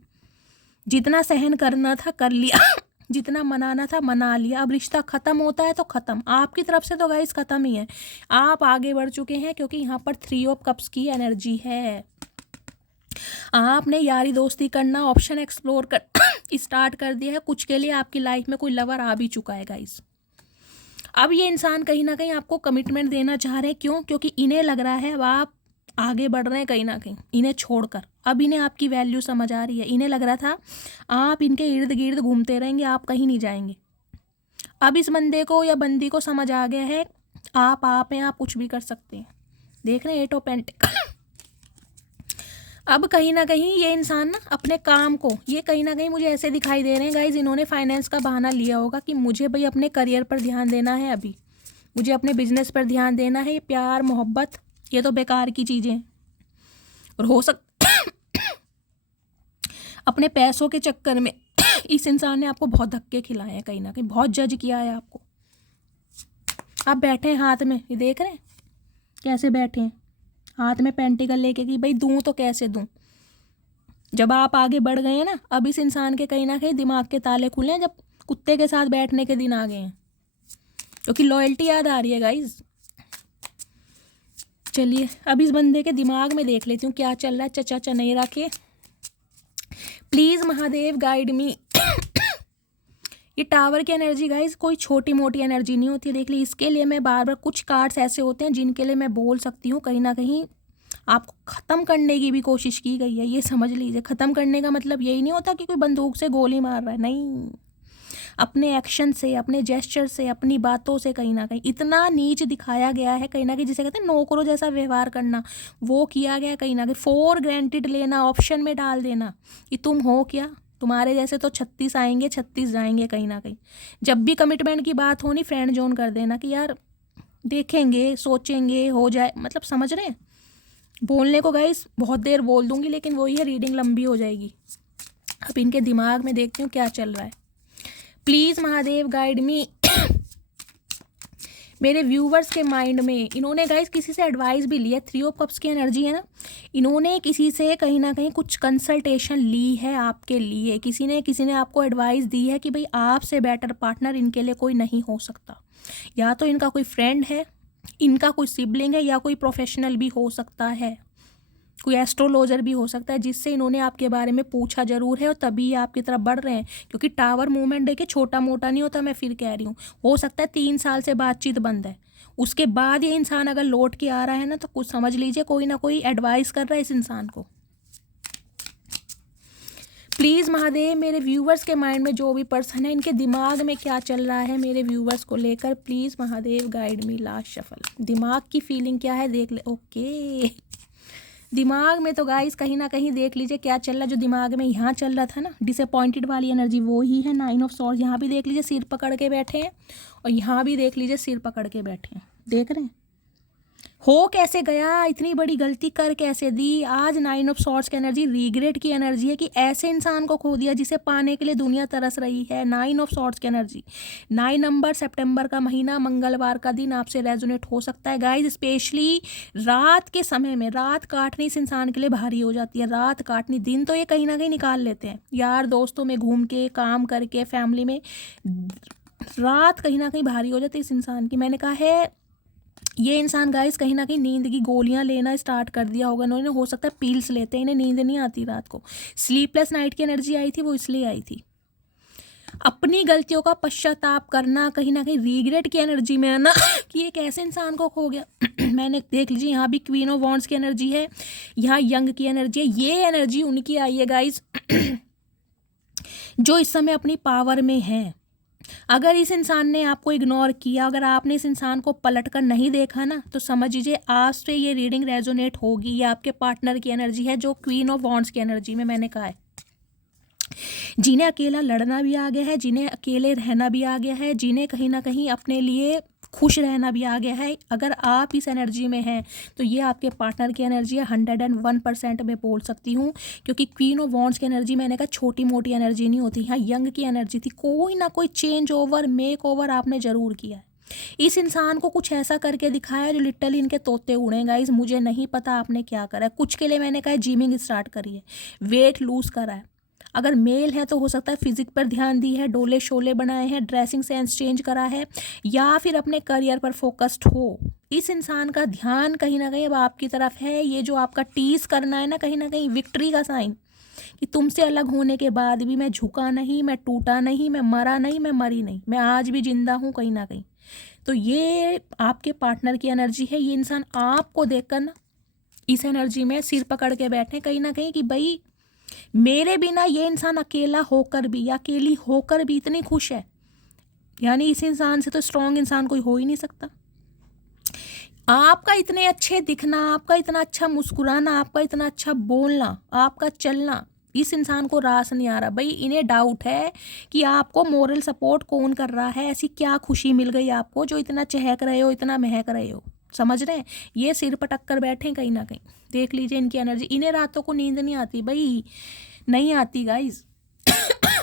जितना सहन करना था कर लिया। जितना मनाना था मना लिया, अब रिश्ता ख़त्म होता है तो ख़त्म। आपकी तरफ से तो गाइस ख़त्म ही है, आप आगे बढ़ चुके हैं क्योंकि यहाँ पर 3 ऑफ कप्स की एनर्जी है। आपने यारी दोस्ती करना, ऑप्शन एक्सप्लोर कर स्टार्ट कर दिया है। कुछ के लिए आपकी लाइफ में कोई लवर आ भी चुका है गाइस। अब ये इंसान कहीं ना कहीं आपको कमिटमेंट देना चाह रहे हैं। क्यों? क्योंकि इन्हें लग रहा है अब आप आगे बढ़ रहे हैं कहीं ना कहीं इन्हें छोड़कर। अब इन्हें आपकी वैल्यू समझ आ रही है। इन्हें लग रहा था आप इनके इर्द गिर्द घूमते रहेंगे, आप कहीं नहीं जाएंगे। अब इस बंदे को या बंदी को समझ आ गया है आप हैं, आप कुछ भी कर सकते हैं। देख रहे हैं 8 ऑफ पेंटिकल। अब कहीं ना कहीं ये इंसान ना अपने काम को, ये कहीं ना कहीं मुझे ऐसे दिखाई दे रहे हैं गाइज, इन्होंने फाइनेंस का बहाना लिया होगा कि मुझे भाई अपने करियर पर ध्यान देना है, अभी मुझे अपने बिजनेस पर ध्यान देना है। ये प्यार मोहब्बत ये तो बेकार की चीज़ें हैं। और हो सकता अपने पैसों के चक्कर में इस इंसान ने आपको बहुत धक्के खिलाए हैं, कहीं ना कहीं बहुत जज किया है आपको। आप बैठे हैं हाथ में, ये देख रहे हैं कैसे बैठे हैं हाथ में पेंटिकल लेके कि भाई दूं तो कैसे दूं। जब आप आगे बढ़ गए हैं ना, अब इस इंसान के कहीं ना कहीं दिमाग के ताले खुले हैं, जब कुत्ते के साथ बैठने के दिन आ गए हैं, क्योंकि लॉयल्टी याद आ रही है गाइज। चलिए अब इस बंदे के दिमाग में देख लेती हूँ क्या चल रहा है। चचा चनेरा के प्लीज़ महादेव गाइड मी। ये टावर की एनर्जी गाइज कोई छोटी मोटी एनर्जी नहीं होती है। देख ली, इसके लिए मैं बार बार कुछ कार्ड्स ऐसे होते हैं जिनके लिए मैं बोल सकती हूँ कहीं ना कहीं आपको ख़त्म करने की भी कोशिश की गई है। ये समझ लीजिए, ख़त्म करने का मतलब यही नहीं होता कि कोई बंदूक से गोली मार रहा है, नहीं। अपने एक्शन से, अपने जेस्चर से, अपनी बातों से कहीं ना कहीं इतना नीच दिखाया गया है, कहीं ना कहीं जिसे कहते हैं नौकरों जैसा व्यवहार करना, वो किया गया है। कहीं ना कहीं फॉर ग्रांटेड लेना, ऑप्शन में डाल देना कि तुम हो क्या, तुम्हारे जैसे तो 36 आएंगे 36 जाएंगे। कहीं ना कहीं जब भी कमिटमेंट की बात होनी फ्रेंड जोन कर देना कि यार देखेंगे, सोचेंगे, हो जाए, मतलब समझ रहे हैं। बोलने को गाइस बहुत देर बोल दूंगी, लेकिन वही है, रीडिंग लंबी हो जाएगी। अब इनके दिमाग में देखती हूँ क्या चल रहा है। प्लीज़ महादेव गाइड मी। मेरे व्यूवर्स के माइंड में इन्होंने गाइस किसी से एडवाइस भी लिया। 3 ऑफ कप्स की एनर्जी है ना, इन्होंने किसी से कहीं ना कहीं कुछ कंसल्टेशन ली है आपके लिए। किसी ने आपको एडवाइस दी है कि भाई आपसे बेटर पार्टनर इनके लिए कोई नहीं हो सकता। या तो इनका कोई फ्रेंड है, इनका कोई सिबलिंग है, या कोई प्रोफेशनल भी हो सकता है, कोई एस्ट्रोलॉजर भी हो सकता है, जिससे इन्होंने आपके बारे में पूछा जरूर है और तभी ये आपकी तरफ बढ़ रहे हैं। क्योंकि टावर मूवमेंट देखिए छोटा मोटा नहीं होता, मैं फिर कह रही हूँ। हो सकता है 3 साल से बातचीत बंद है, उसके बाद ये इंसान अगर लौट के आ रहा है ना, तो कुछ समझ लीजिए कोई ना कोई एडवाइस कर रहा है इस इंसान को। प्लीज़ महादेव, मेरे व्यूवर्स के माइंड में जो भी पर्सन है, इनके दिमाग में क्या चल रहा है मेरे व्यूवर्स को लेकर, please Mahadev guide me. Last shuffle, दिमाग की फीलिंग क्या है देख ले। ओके, दिमाग में तो गाइस कहीं ना कहीं देख लीजिए क्या चल रहा है। जो दिमाग में यहाँ चल रहा था ना, डिसअपॉइंटेड वाली एनर्जी, वो ही है 9 ऑफ सॉर्ड्स। यहाँ भी देख लीजिए सिर पकड़ के बैठे हैं, और यहाँ भी देख लीजिए सिर पकड़ के बैठे हैं। देख रहे हैं हो कैसे गया, इतनी बड़ी गलती कर कैसे दी। आज 9 ऑफ सॉर्ड्स की एनर्जी रिग्रेट की एनर्जी है कि ऐसे इंसान को खो दिया जिसे पाने के लिए दुनिया तरस रही है। 9 ऑफ सॉर्ड्स की एनर्जी, 9 नंबर, सितंबर का महीना, मंगलवार का दिन आपसे रेजोनेट हो सकता है गाइज। स्पेशली रात के समय में, रात काटनी इस इंसान के लिए भारी हो जाती है। रात काटनी, दिन तो ये कहीं ना कहीं निकाल लेते हैं यार दोस्तों में घूम के, काम करके, फैमिली में। रात कहीं ना कहीं भारी हो जाती है इस इंसान की। मैंने कहा है ये इंसान गाइस कहीं ना कहीं नींद की गोलियां लेना स्टार्ट कर दिया होगा इन्होंने। हो सकता है पील्स लेते हैं, इन्हें नींद नहीं आती रात को। स्लीपलेस नाइट की एनर्जी आई थी, वो इसलिए आई थी। अपनी गलतियों का पश्चाताप करना, कहीं ना कहीं रीग्रेट की एनर्जी में है ना कि एक ऐसे इंसान को खो गया। मैंने देख लीजिए यहाँ भी क्वीन ऑफ वॉन्ड्स की एनर्जी है, यहाँ यंग की एनर्जी है। ये एनर्जी उनकी आई है गाइस जो इस समय अपनी पावर में है। अगर इस इंसान ने आपको इग्नोर किया, अगर आपने इस इंसान को पलट कर नहीं देखा ना, तो समझ लीजिए आज से ये रीडिंग रेजोनेट होगी। ये आपके पार्टनर की एनर्जी है, जो क्वीन ऑफ वॉन्ड्स की एनर्जी में मैंने कहा है। जिन्हें अकेला लड़ना भी आ गया है, जिन्हें अकेले रहना भी आ गया है, जिन्हें कहीं ना कहीं अपने लिए खुश रहना भी आ गया है। अगर आप इस एनर्जी में हैं तो ये आपके पार्टनर की एनर्जी है। 101% मैं बोल सकती हूँ, क्योंकि क्वीन ऑफ वॉन्ड्स की एनर्जी मैंने कहा छोटी मोटी एनर्जी नहीं होती। यहाँ यंग की एनर्जी थी। कोई ना कोई चेंज ओवर, मेक ओवर आपने ज़रूर किया है। इस इंसान को कुछ ऐसा करके दिखाया जो लिटरली इनके तोते उड़े गाइस। मुझे नहीं पता आपने क्या करा है। कुछ के लिए मैंने कहा जिमिंग स्टार्ट करिए, वेट लूज़ करा है, अगर मेल है तो हो सकता है फिजिक पर ध्यान दी है, डोले शोले बनाए हैं, ड्रेसिंग सेंस चेंज करा है, या फिर अपने करियर पर फोकस्ड हो। इस इंसान का ध्यान कहीं ना कहीं अब आपकी तरफ है। ये जो आपका टीज करना है ना कहीं विक्ट्री का साइन, कि तुमसे अलग होने के बाद भी मैं झुका नहीं, मैं टूटा नहीं, मैं मरा नहीं, मैं मरी नहीं, मैं आज भी जिंदा हूँ कहीं ना कहीं। तो ये आपके पार्टनर की एनर्जी है। ये इंसान आपको देखकर ना इस एनर्जी में सिर पकड़ के बैठे कहीं ना कहीं कि भाई मेरे बिना ये इंसान अकेला होकर भी या अकेली होकर भी इतनी खुश है, यानी इस इंसान से तो स्ट्रॉन्ग इंसान कोई हो ही नहीं सकता। आपका इतने अच्छे दिखना, आपका इतना अच्छा मुस्कुराना, आपका इतना अच्छा बोलना, आपका चलना इस इंसान को रास नहीं आ रहा। भाई इन्हें डाउट है कि आपको मोरल सपोर्ट कौन कर रहा है, ऐसी क्या खुशी मिल गई आपको जो इतना चहक रहे हो, इतना महक रहे हो। समझ रहे हैं? ये सिर पटक कर बैठे कहीं ना कहीं। देख लीजिए इनकी एनर्जी। इन्हें रातों को नींद नहीं आती भाई, नहीं आती गाइज।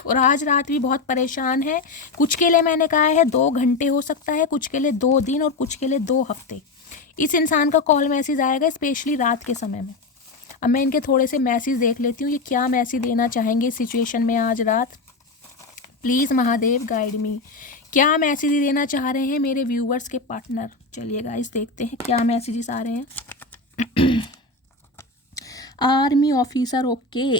और आज रात भी बहुत परेशान है। कुछ के लिए मैंने कहा है 2 घंटे हो सकता है, कुछ के लिए 2 दिन और कुछ के लिए 2 हफ्ते। इस इंसान का कॉल मैसेज आएगा स्पेशली रात के समय में। अब मैं इनके थोड़े से मैसेज देख लेती हूँ, ये क्या मैसेज देना चाहेंगे इस सिचुएशन में आज रात। प्लीज़ महादेव गाइड मी, क्या मैसेज देना चाह रहे हैं मेरे व्यूवर्स के पार्टनर। चलिए गाइस देखते हैं क्या मैसेजेस आ रहे हैं। Army officer, okay.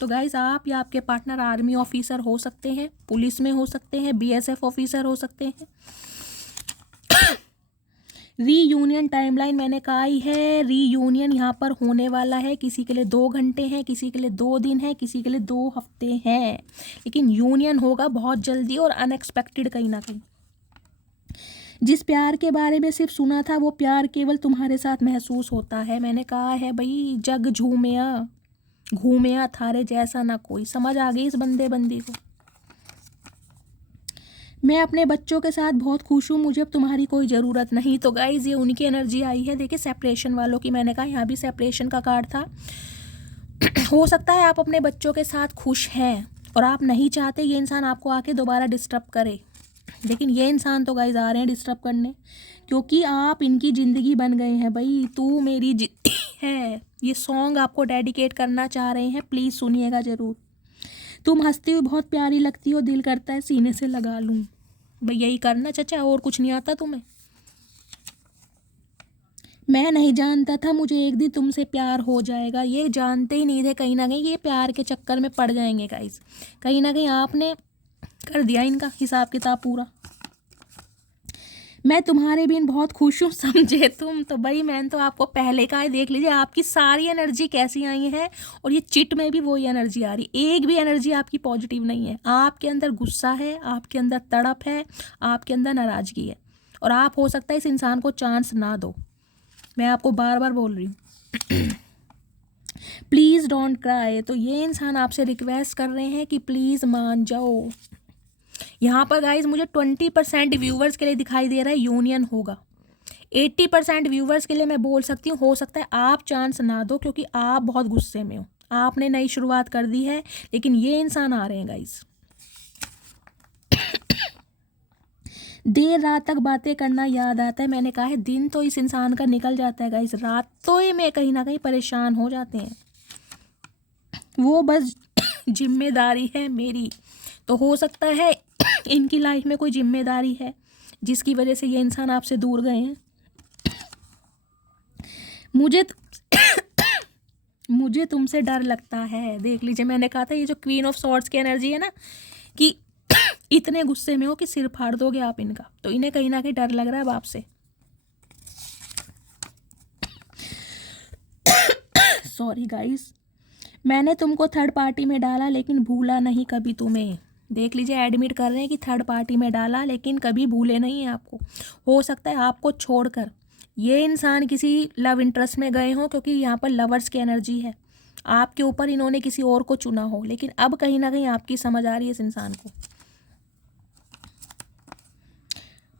तो गाइस आप या आपके पार्टनर आर्मी ऑफिसर हो सकते हैं, पुलिस में हो सकते हैं, बीएसएफ ऑफिसर हो सकते हैं। रीयूनियन टाइमलाइन मैंने कहा ही है, रीयूनियन यहाँ पर होने वाला है। किसी के लिए 2 घंटे हैं, किसी के लिए 2 दिन है, किसी के लिए 2 हफ्ते हैं, लेकिन यूनियन होगा बहुत जल्दी और अनएक्सपेक्टेड कहीं ना कहीं। जिस प्यार के बारे में सिर्फ सुना था वो प्यार केवल तुम्हारे साथ महसूस होता है। मैंने कहा है भाई जग झूमिया घूमिया थारे जैसा ना कोई। समझ आ गई इस बंदी को। मैं अपने बच्चों के साथ बहुत खुश हूँ, मुझे अब तुम्हारी कोई ज़रूरत नहीं। तो गाइज ये उनकी एनर्जी आई है। देखिए सेपरेशन वालों की, मैंने कहा यहाँ भी सेपरेशन का कार्ड था। हो सकता है आप अपने बच्चों के साथ खुश हैं और आप नहीं चाहते ये इंसान आपको आके दोबारा डिस्टर्ब करे, लेकिन ये इंसान तो गाइज आ रहे हैं डिस्टर्ब करने, क्योंकि आप इनकी ज़िंदगी बन गए हैं। भाई तू मेरी है, ये सॉन्ग आपको डेडिकेट करना चाह रहे हैं, प्लीज़ सुनिएगा ज़रूर। तुम हंसती हुई बहुत प्यारी लगती हो, दिल करता है सीने से लगा लूँ। भाई यही करना चाचा, और कुछ नहीं आता तुम्हें। मैं नहीं जानता था मुझे एक दिन तुमसे प्यार हो जाएगा। ये जानते ही नहीं थे कहीं ना कहीं ये प्यार के चक्कर में पड़ जाएंगे गाइस। कहीं ना कहीं आपने कर दिया इनका हिसाब किताब पूरा। मैं तुम्हारे बिन बहुत खुश हूँ, समझे तुम। तो भाई मैंने तो आपको पहले कहा है, देख लीजिए आपकी सारी एनर्जी कैसी आई है, और ये चिट में भी वही एनर्जी आ रही। एक भी एनर्जी आपकी पॉजिटिव नहीं है। आपके अंदर गुस्सा है, आपके अंदर तड़प है, आपके अंदर नाराज़गी है, और आप हो सकता है इस इंसान को चांस ना दो। मैं आपको बार बार बोल रही हूँ। Please don't cry. तो ये इंसान आपसे रिक्वेस्ट कर रहे हैं कि प्लीज़ मान जाओ। यहाँ पर गाइज मुझे 20% व्यूवर्स के लिए दिखाई दे रहा है यूनियन होगा। 80% व्यूवर्स के लिए मैं बोल सकती हूँ हो सकता है आप चांस ना दो, क्योंकि आप बहुत गुस्से में हो, आपने नई शुरुआत कर दी है, लेकिन ये इंसान आ रहे हैं गाइज। देर रात तक बातें करना याद आता है। मैंने कहा है दिन तो इस इंसान का निकल जाता है गाइज, रातों में कहीं ना कहीं परेशान हो जाते हैं। वो बस जिम्मेदारी है मेरी। तो हो सकता है इनकी लाइफ में कोई जिम्मेदारी है जिसकी वजह से ये इंसान आपसे दूर गए हैं। मुझे तुमसे डर लगता है। देख लीजिए मैंने कहा था ये जो क्वीन ऑफ सॉर्ड्स की एनर्जी है ना, कि इतने गुस्से में हो कि सिर फाड़ दोगे आप इनका। तो इन्हें कहीं ना कहीं डर लग रहा है अब आपसे। सॉरी गाइस, मैंने तुमको थर्ड पार्टी में डाला लेकिन भूला नहीं कभी तुम्हें। देख लीजिए एडमिट कर रहे हैं कि थर्ड पार्टी में डाला लेकिन कभी भूले नहीं हैं आपको। हो सकता है आपको छोड़कर ये इंसान किसी लव इंटरेस्ट में गए हों, क्योंकि यहाँ पर लवर्स की एनर्जी है। आपके ऊपर इन्होंने किसी और को चुना हो, लेकिन अब कहीं ना कहीं आपकी समझ आ रही है इस इंसान को।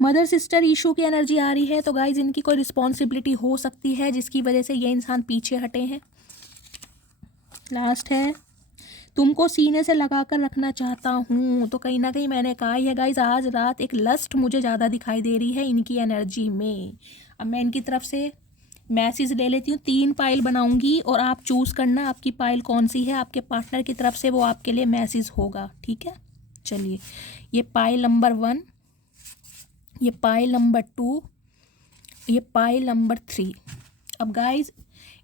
मदर सिस्टर इशू की एनर्जी आ रही है। तो गाइज इनकी कोई रिस्पॉन्सिबिलिटी हो सकती है जिसकी वजह से ये इंसान पीछे हटे हैं। लास्ट है, तुमको सीने से लगा कर रखना चाहता हूँ। तो कहीं ना कहीं मैंने कहा है गाइज आज रात एक लस्ट मुझे ज़्यादा दिखाई दे रही है इनकी एनर्जी में। अब मैं इनकी तरफ से मैसेज ले लेती हूँ, 3 पाइल बनाऊंगी और आप चूज़ करना आपकी पाइल कौन सी है, आपके पार्टनर की तरफ से वो आपके लिए मैसेज होगा, ठीक है। चलिए, ये पाइल नंबर 1, ये पाइल नंबर 2, ये पाइल नंबर 3। अब गाइज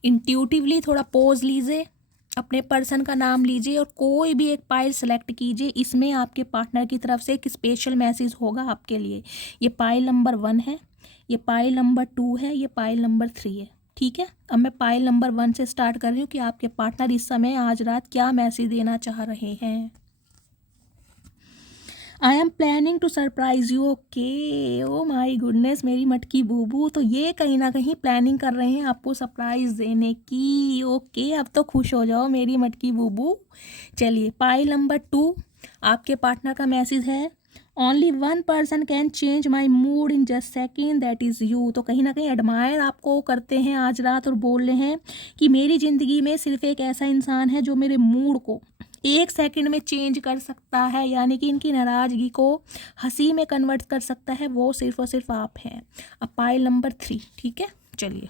इंट्यूटिवली थोड़ा पॉज लीजिए, अपने पर्सन का नाम लीजिए और कोई भी एक पाइल सेलेक्ट कीजिए। इसमें आपके पार्टनर की तरफ से एक स्पेशल मैसेज होगा आपके लिए। ये पाइल नंबर 1 है, ये पाइल नंबर 2 है, ये पाइल नंबर 3 है, ठीक है। अब मैं पाइल नंबर 1 से स्टार्ट कर रही हूँ कि आपके पार्टनर इस समय आज रात क्या मैसेज देना चाह रहे हैं। I am planning to surprise you. Okay, oh my goodness, मेरी मटकी बूबू, तो ये कहीं ना कहीं प्लानिंग कर रहे हैं आपको सरप्राइज देने की। ओके, अब तो खुश हो जाओ मेरी मटकी बूबू। चलिए, पाइल नंबर 2, आपके पार्टनर का मैसेज है, only 1 person can change my mood in just second, that is you. तो कहीं ना कहीं एडमायर आपको करते हैं आज रात और बोल रहे हैं कि मेरी ज़िंदगी में सिर्फ एक ऐसा इंसान है जो मेरे मूड को 1 सेकंड में चेंज कर सकता है, यानी कि इनकी नाराज़गी को हंसी में कन्वर्ट कर सकता है, वो सिर्फ और सिर्फ आप हैं। अब पाइल नंबर 3, ठीक है। चलिए,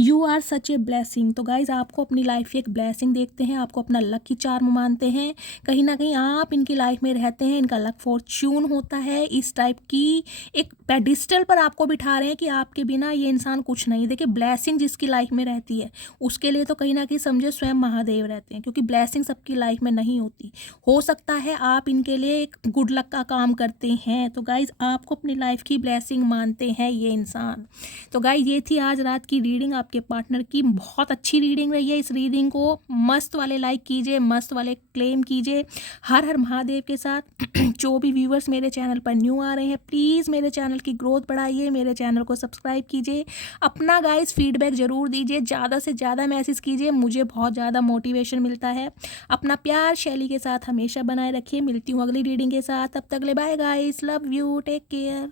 you are such a blessing. तो गाइज आपको अपनी लाइफ की एक ब्लेसिंग देखते हैं, आपको अपना लकी चार्म मानते हैं, कहीं ना कहीं आप इनकी लाइफ में रहते हैं, इनका लक फॉर्च्यून होता है। इस टाइप की एक पेडिस्टल पर आपको बिठा रहे हैं कि आपके बिना ये इंसान कुछ नहीं। देखिए, ब्लेसिंग जिसकी लाइफ में रहती है उसके लिए तो कहीं ना कहीं समझे स्वयं महादेव रहते हैं, क्योंकि ब्लेसिंग सबकी लाइफ में नहीं होती। हो सकता है आप इनके लिए एक गुड लक का काम करते हैं। तो गाइज आपको अपनी लाइफ की ब्लेसिंग मानते हैं ये इंसान। तो गाइज ये थी आज रात की रीडिंग आपके पार्टनर की। बहुत अच्छी रीडिंग रही है। इस रीडिंग को मस्त वाले लाइक कीजिए, मस्त वाले क्लेम कीजिए। हर हर महादेव के साथ जो भी व्यूवर्स मेरे चैनल पर न्यू आ रहे हैं, प्लीज़ मेरे चैनल की ग्रोथ बढ़ाइए, मेरे चैनल को सब्सक्राइब कीजिए। अपना गाइस फीडबैक ज़रूर दीजिए, ज़्यादा से ज़्यादा मैसेज कीजिए, मुझे बहुत ज़्यादा मोटिवेशन मिलता है। अपना प्यार शैली के साथ हमेशा बनाए रखिए। मिलती हूँ अगली रीडिंग के साथ, तब तक ले bye guys, love you, take care.